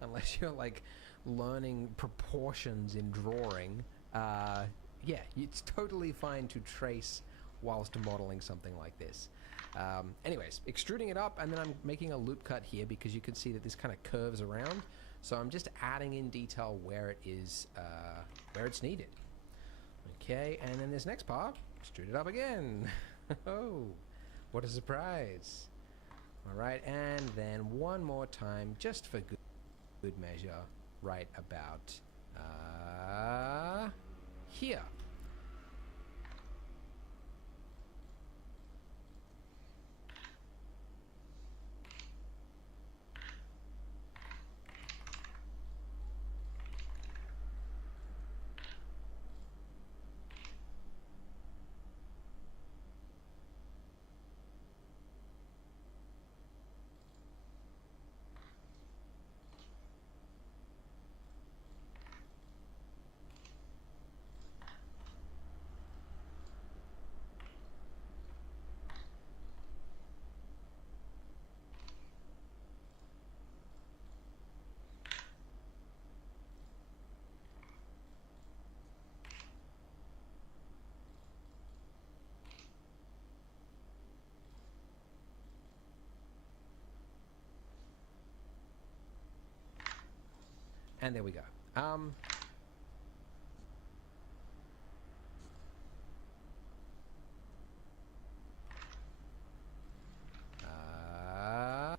unless you're like learning proportions in drawing, yeah, it's totally fine to trace whilst modeling something like this. Anyways, extruding it up, and then I'm making a loop cut here because you can see that this kind of curves around. So I'm just adding in detail where it is, where it's needed. Okay, and then this next part, extrude it up again. Oh, what a surprise. All right, and then one more time, just for good measure, right about Here. And there we go.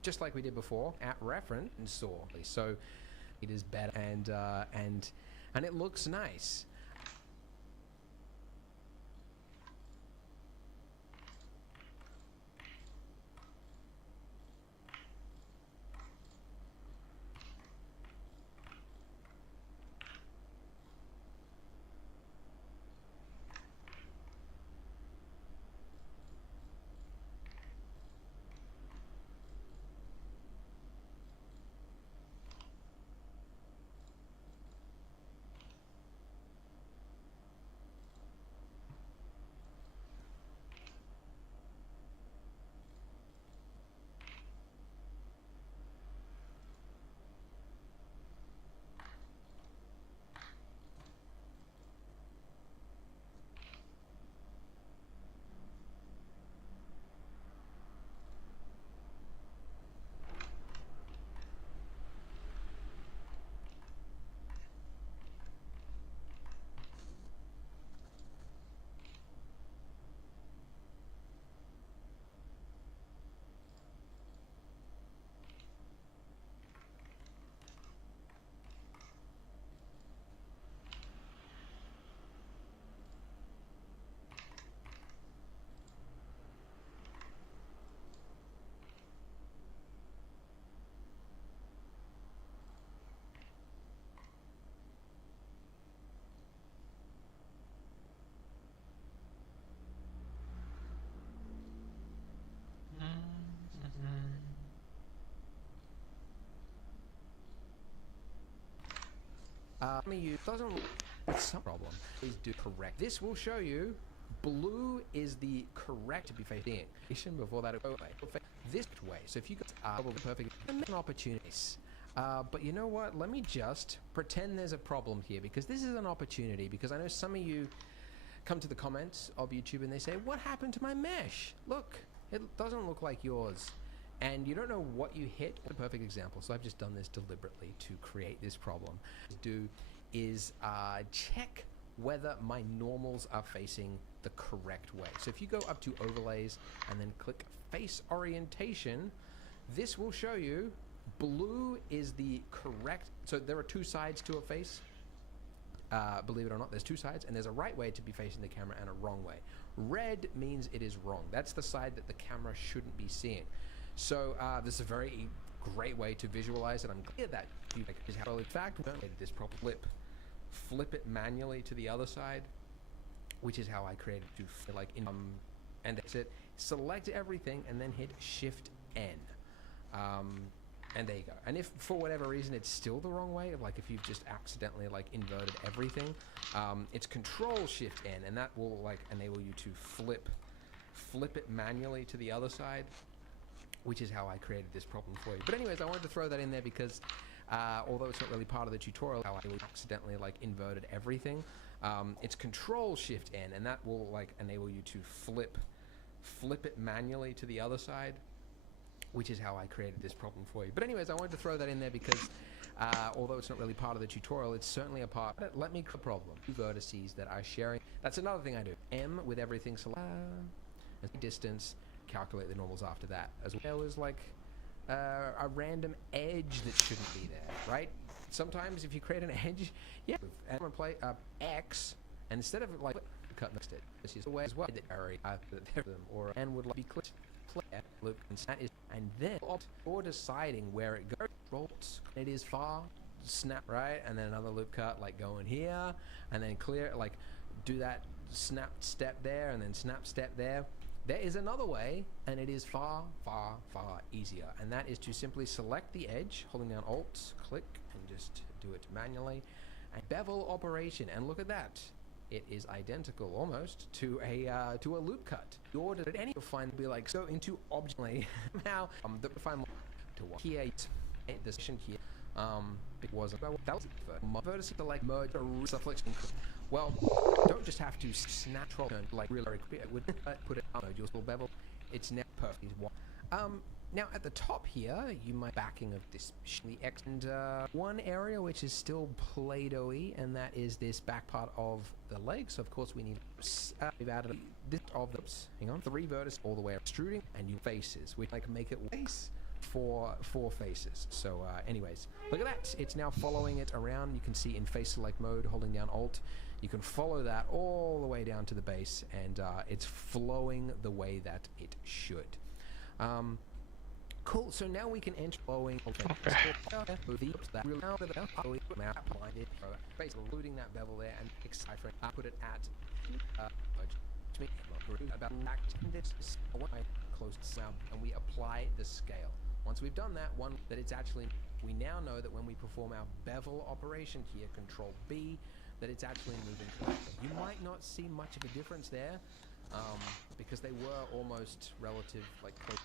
Just like we did before, at reference and saw. So it is better and it looks nice. Doesn't it's some problem. Please do correct. This will show you blue is the correct to be facing before that this way. So if you got perfect opportunities. But you know what? Let me just pretend there's a problem here because this is an opportunity because I know some of you come to the comments of YouTube and they say, what happened to my mesh? Look, it doesn't look like yours. And you don't know what you hit. A perfect example. So I've just done this deliberately to create this problem. Do is check whether my normals are facing the correct way. So if you go up to overlays and then click face orientation, this will show you blue is the correct. So there are two sides to a face. Believe it or not, there's two sides, and there's a right way to be facing the camera and a wrong way. Red means it is wrong. That's the side that the camera shouldn't be seeing. So this is a very great way to visualize it. I'm clear that you is how in fact this proper flip it manually to the other side, which is how I created to like in and that's it. Select everything and then hit Shift N. And there you go. And if for whatever reason it's still the wrong way, like if you've just accidentally like inverted everything, it's Control Shift N, and that will like enable you to flip it manually to the other side, which is how I created this problem for you. But anyways, I wanted to throw that in there because although it's not really part of the tutorial, how I accidentally like inverted everything, it's Control Shift N, and that will like enable you to flip it manually to the other side, which is how I created this problem for you. But anyways, I wanted to throw that in there because although it's not really part of the tutorial, it's certainly a part. Let me create a problem. Two vertices that are sharing. That's another thing I do. M with everything selected. Distance. Calculate the normals after that. As well as like a random edge that shouldn't be there, right? sometimes if you create an edge, yeah, and I'm gonna play X, and instead of like cut next it, this is the way as well that area them or and would like be clicked play loop and then or deciding where it goes. Rolls it is far, snap right, and then another loop cut like going here, and then clear like do that snap step there, and then snap step there. There is another way, and it is far, far, far easier, and that is to simply select the edge, holding down Alt, click, and just do it manually. And bevel operation, and look at that. It is identical almost to a loop cut. The order that any find be like so into object now the find to what here the section here it wasn't well that was vertex to like merge a sufflection. Well, don't just have to snap turn like really quick. Would put it on you'll still bevel. It's now perfect. Now at the top here, you might backing of this the X and one area which is still Play-Doh-y, and that is this back part of the leg. So of course we need we've added this of the hang on 3 vertices all the way extruding and new faces, which like make it face for 4 faces. So anyways, look at that. It's now following it around. You can see in face select mode, holding down Alt. You can follow that all the way down to the base, and it's flowing the way that it should. Cool, so now we can enter flowing. Okay. Basically including that bevel there and deciphering. Put it at about this close now, and we apply the scale. Once we've done that, it's actually we now know that when we perform our bevel operation here, Control B, that it's actually moving correctly. You might not see much of a difference there, because they were almost relative like close.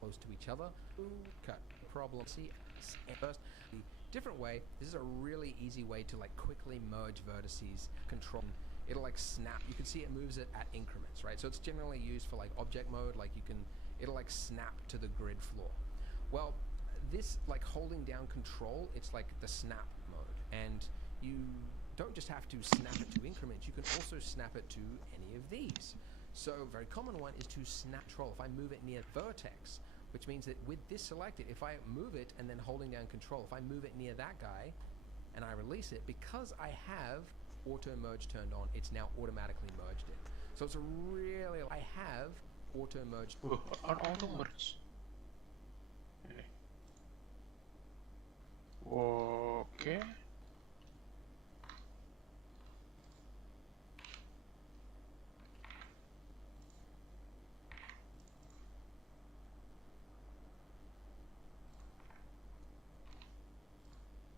Close to each other. Cut. Problem. See, first, the different way. This is a really easy way to like quickly merge vertices. Control. It'll like snap. You can see it moves it at increments, right? So it's generally used for like object mode. Like it'll like snap to the grid floor. Well, this like holding down Control, it's like the snap mode, and you don't just have to snap it to increments. You can also snap it to any of these. So a very common one is to snap Control. If I move it near vertex, which means that with this selected, if I move it and then holding down Control, if I move it near that guy and I release it, because I have auto merge turned on, it's now automatically merged in. So it's a really, I have auto merge. An auto merge. Okay.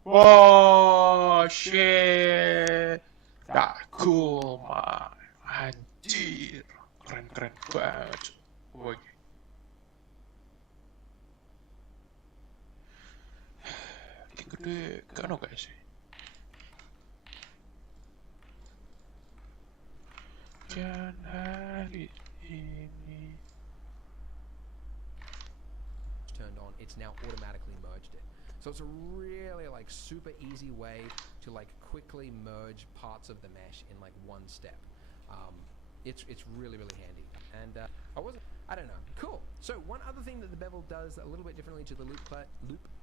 Wow, shit. That cool, man. Anjir. Keren banget. Woi. Ini gede kan guys. Jangan hari ini. Turned on, it's now automatically merged in. So it's a really like super easy way to like quickly merge parts of the mesh in like one step. It's really handy, and I don't know, cool. So one other thing that the bevel does a little bit differently to the loop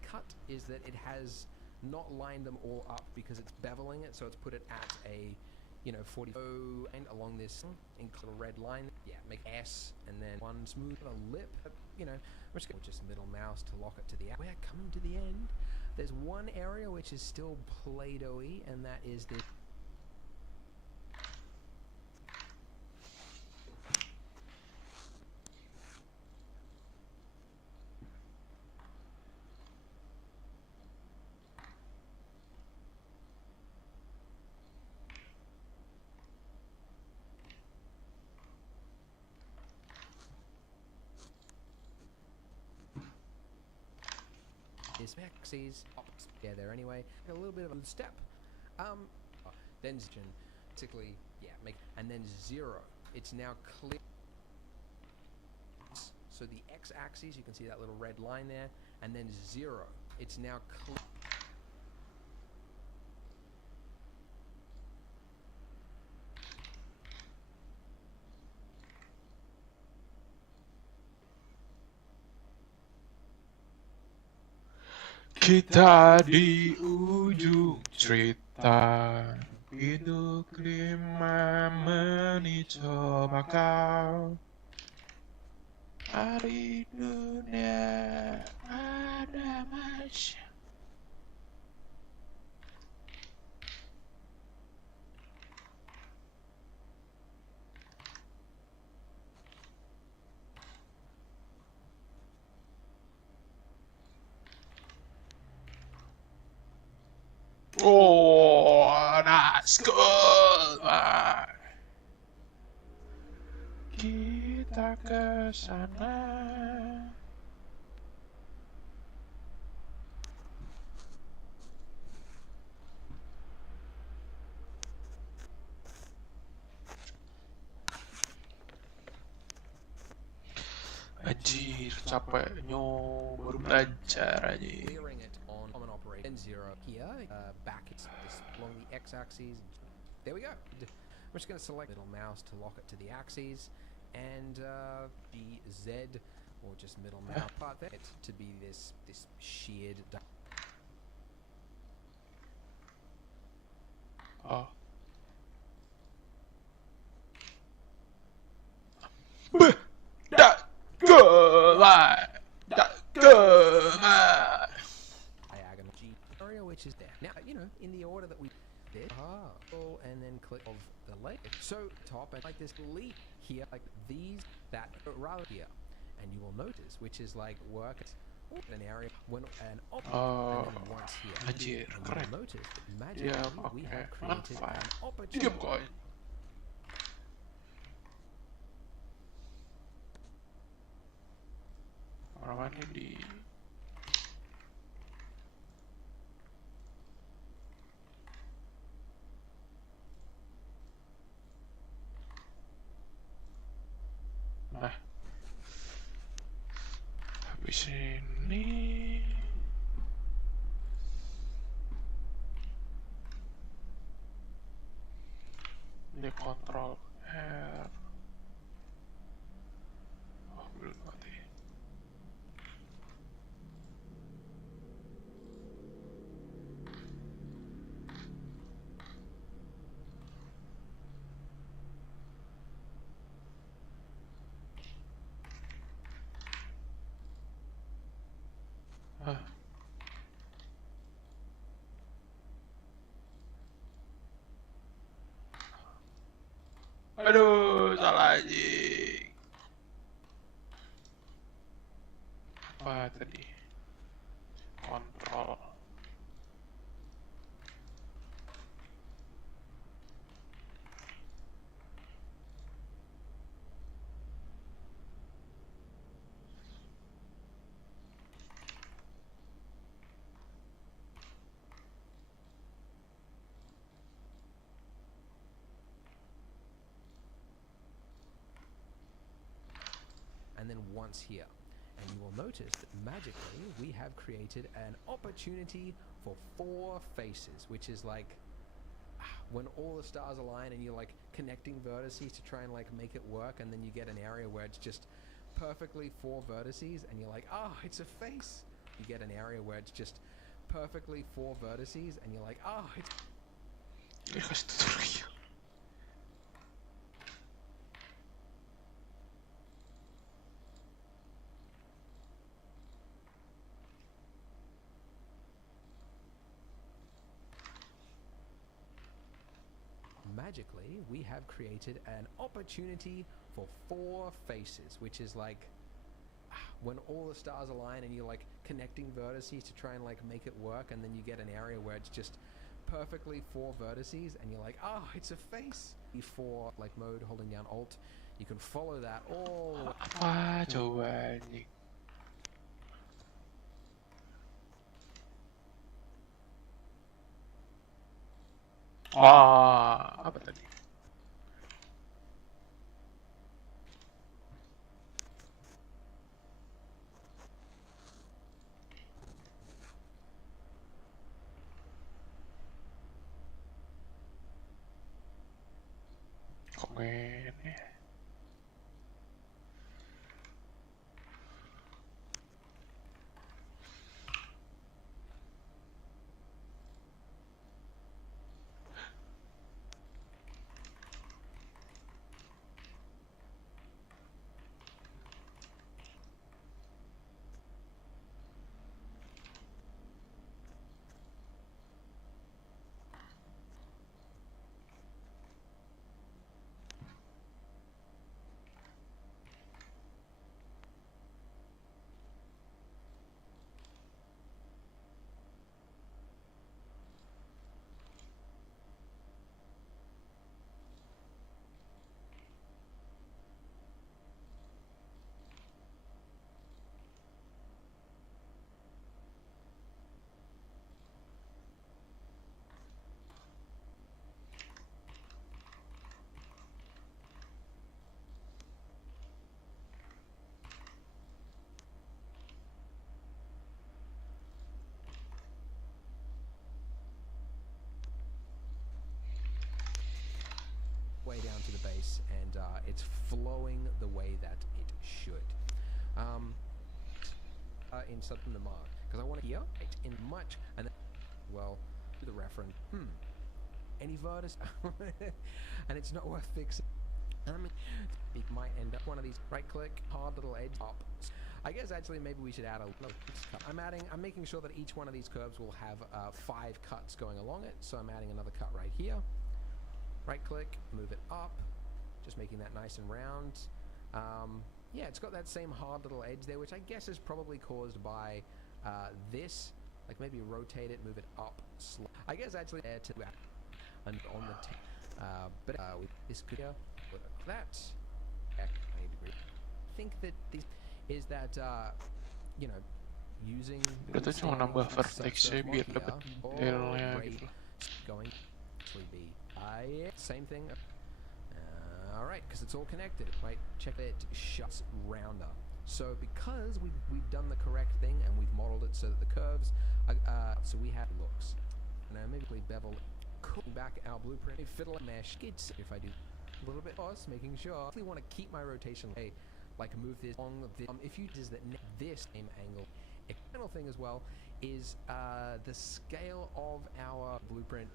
cut is that it has not lined them all up because it's beveling it, so it's put it at a 40 and along this include a red line, yeah, make S and then one smooth a lip, we're just middle mouse to lock it to the end. We're coming to the end. There's one area which is still Play-Doh-y, and that is this. this axes. Yeah, there anyway. A little bit of a step. Then basically, yeah, and then 0. It's now clear. So the x-axis, you can see that little red line there, and then 0. It's now clear. Kita di ujung cerita, hidup 5 menit coba kau. Hari dunia ada macam. Oh, that's good. Kita ke sana. Anjir, capeknya baru belajar aja. Clearing it on common operation 0 here, back this along the x-axis. There we go. I'm just going to select middle mouse to lock it to the axes, and the Z or just middle mouse part there to be this sheared. Oh. Diagonal G area, which is there. Now, you know, in the order that we did, and then click of the leg. So top and like this leap here, like these, that rather here, and you will notice, which is like work an area when an object and then once here. Anjir, And keren. you'll notice that magically we have created an Diam opportunity. kok. Orang-orang di nah, habis ini kontrol R. Oh, belum mati. Hah. Aduh, salah anjing. Apa tadi? Kontrol. And then once here. And you will notice that magically we have created an opportunity for 4 faces, which is like when all the stars align and you're like connecting vertices to try and like make it work, and then you get an area where it's just perfectly 4 vertices and you're like, oh, it's a face. You get an area where it's just perfectly 4 vertices and you're like, oh, it's magically we have created an opportunity for 4 faces, which is like when all the stars align and you're like connecting vertices to try and like make it work, and then you get an area where it's just perfectly 4 vertices and you're like, oh, it's a face. Before like mode, holding down Alt, you can follow that all the way. Apa coba anjing? Apa tadi? Komen ya. Way down to the base, and it's flowing the way that it should. In something the mark, because I want to hear it in much, and then, well, to the reference. Any vertex, and it's not worth fixing. And I mean, it might end up one of these. Right click, hard little edge up. I guess actually maybe we should add a little cut. I'm making sure that each one of these curves will have 5 cuts going along it. So I'm adding another cut right here. Right click, move it up, just making that nice and round. Yeah, it's got that same hard little edge there, which I guess is probably caused by this. Like maybe rotate it, move it up. I guess actually there to and on the but with this could put that. I think that this is that you know, using. Kita cuma nambah vertexnya biar dapat detailnya gitu. Going to be same thing. All right, because it's all connected, right? Check it shuts rounder. So because we've done the correct thing and we've modeled it so that the curves, so we have looks. Now maybe we bevel, back our blueprint, fiddle mesh. If I do a little bit pause, making sure. I really want to keep my rotation. Hey, like move this on the. If you does that this same angle. A final thing as well is the scale of our blueprint.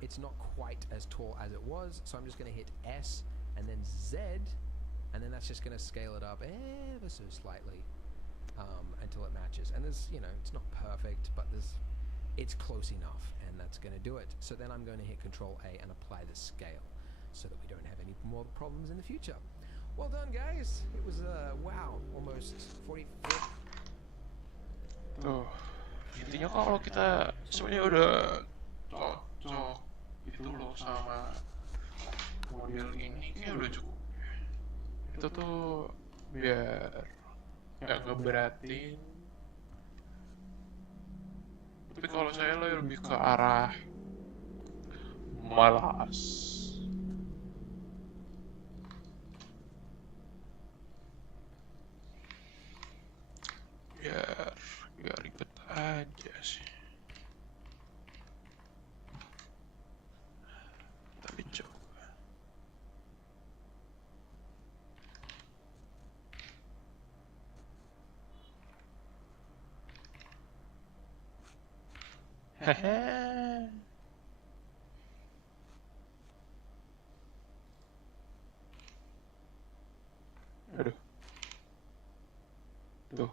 It's not quite as tall as it was, so I'm just going to hit S and then Z, and then that's just going to scale it up ever so slightly until it matches. And there's, you know, it's not perfect, but it's close enough, and that's going to do it. So then I'm going to hit Control A and apply the scale so that we don't have any more problems in the future. Well done, guys. It was wow, almost 40. Tuh, intinya kalau kita sebenarnya udah cocok itu loh sama model ini, kayak udah cukup. Itu tuh biar nggak ngeberatin. Tapi kalau saya lebih ke arah malas. Biar ribet aja sih. Tapi coba. Hehe. Aduh. Tuh.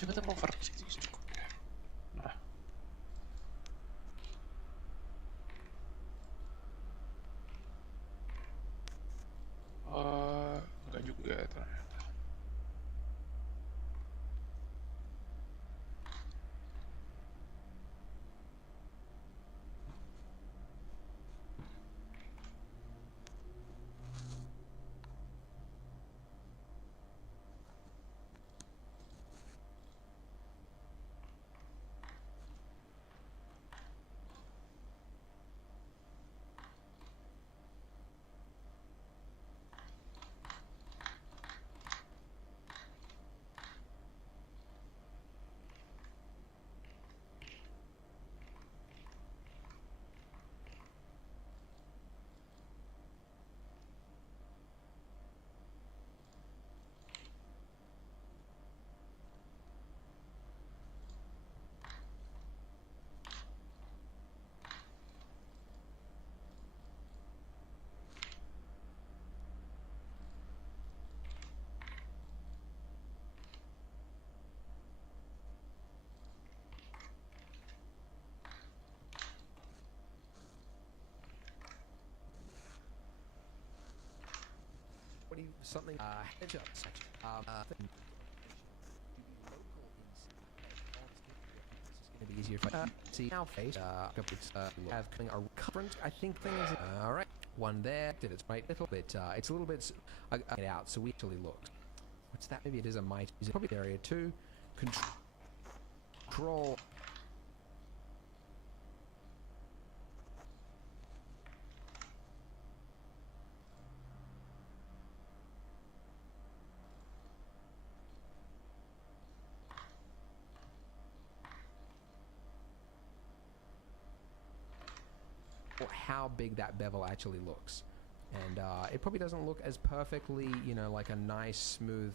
Sebentar mau varnish itu cukup ya. Nah, enggak juga ternyata. What do you something hedge up section? Thing. It's gonna be easier if I see our face. Have coming a current. I think thing is all right. One there. Did its right little bit. It's a little bit. Get out. So we actually look. What's that? Maybe it is a might. Is it probably area 2? Control. How big that bevel actually looks, and it probably doesn't look as perfectly, you know, like a nice smooth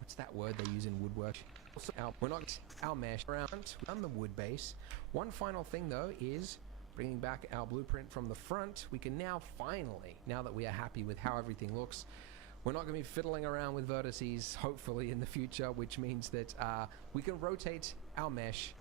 what's that word they use in woodwork. Also, we're not our mesh around on the wood base. One final thing though is bringing back our blueprint from the front. We can now finally, now that we are happy with how everything looks, we're not going to be fiddling around with vertices hopefully in the future, which means that we can rotate our mesh.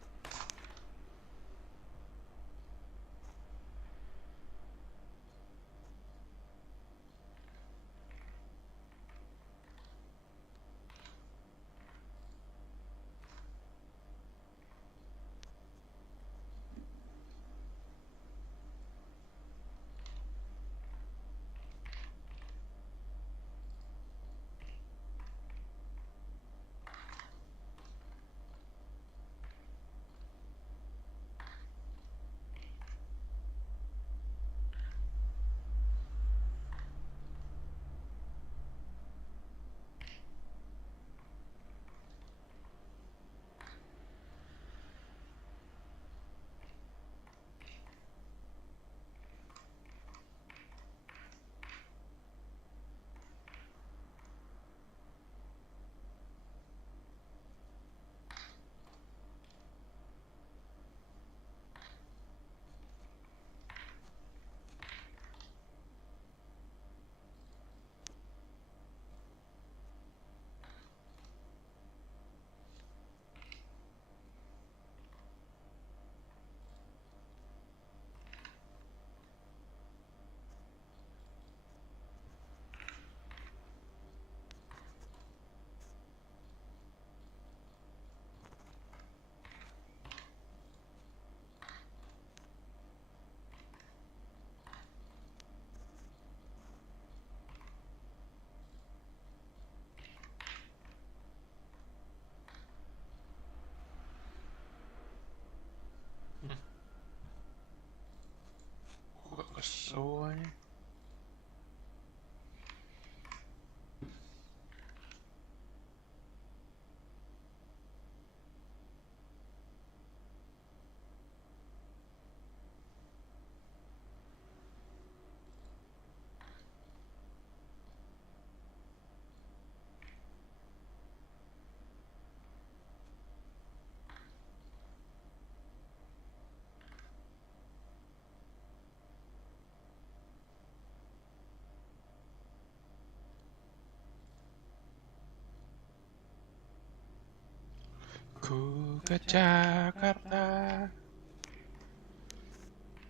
ke Jakarta,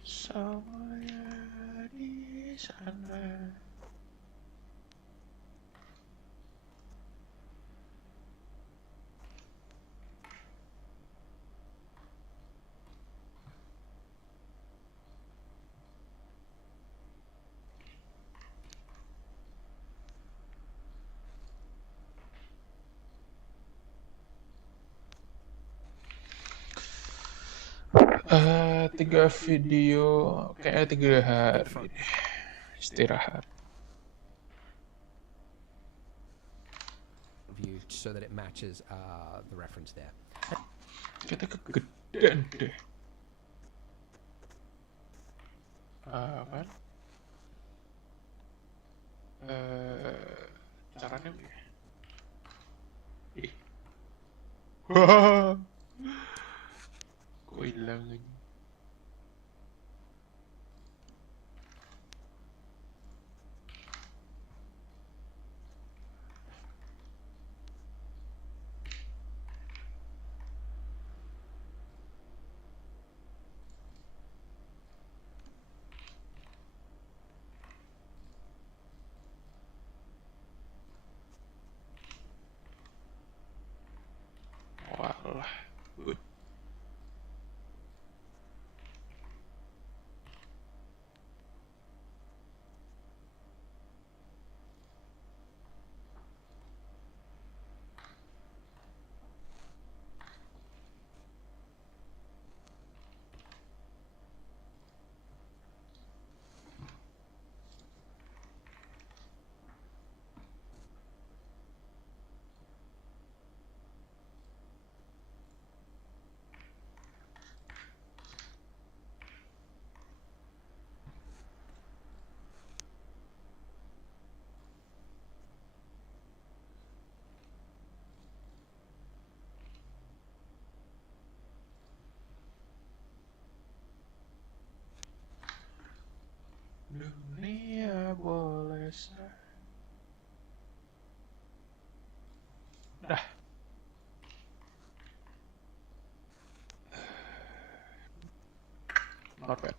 semuanya di sana. Tiga video, kayaknya 3 hari istirahat. View so that it matches the reference there. Kita kegedean deh. Kan? Caranya begini. Ih. Wah. Kok hilang aja. Walah. Dunia boleh dah. Not bad.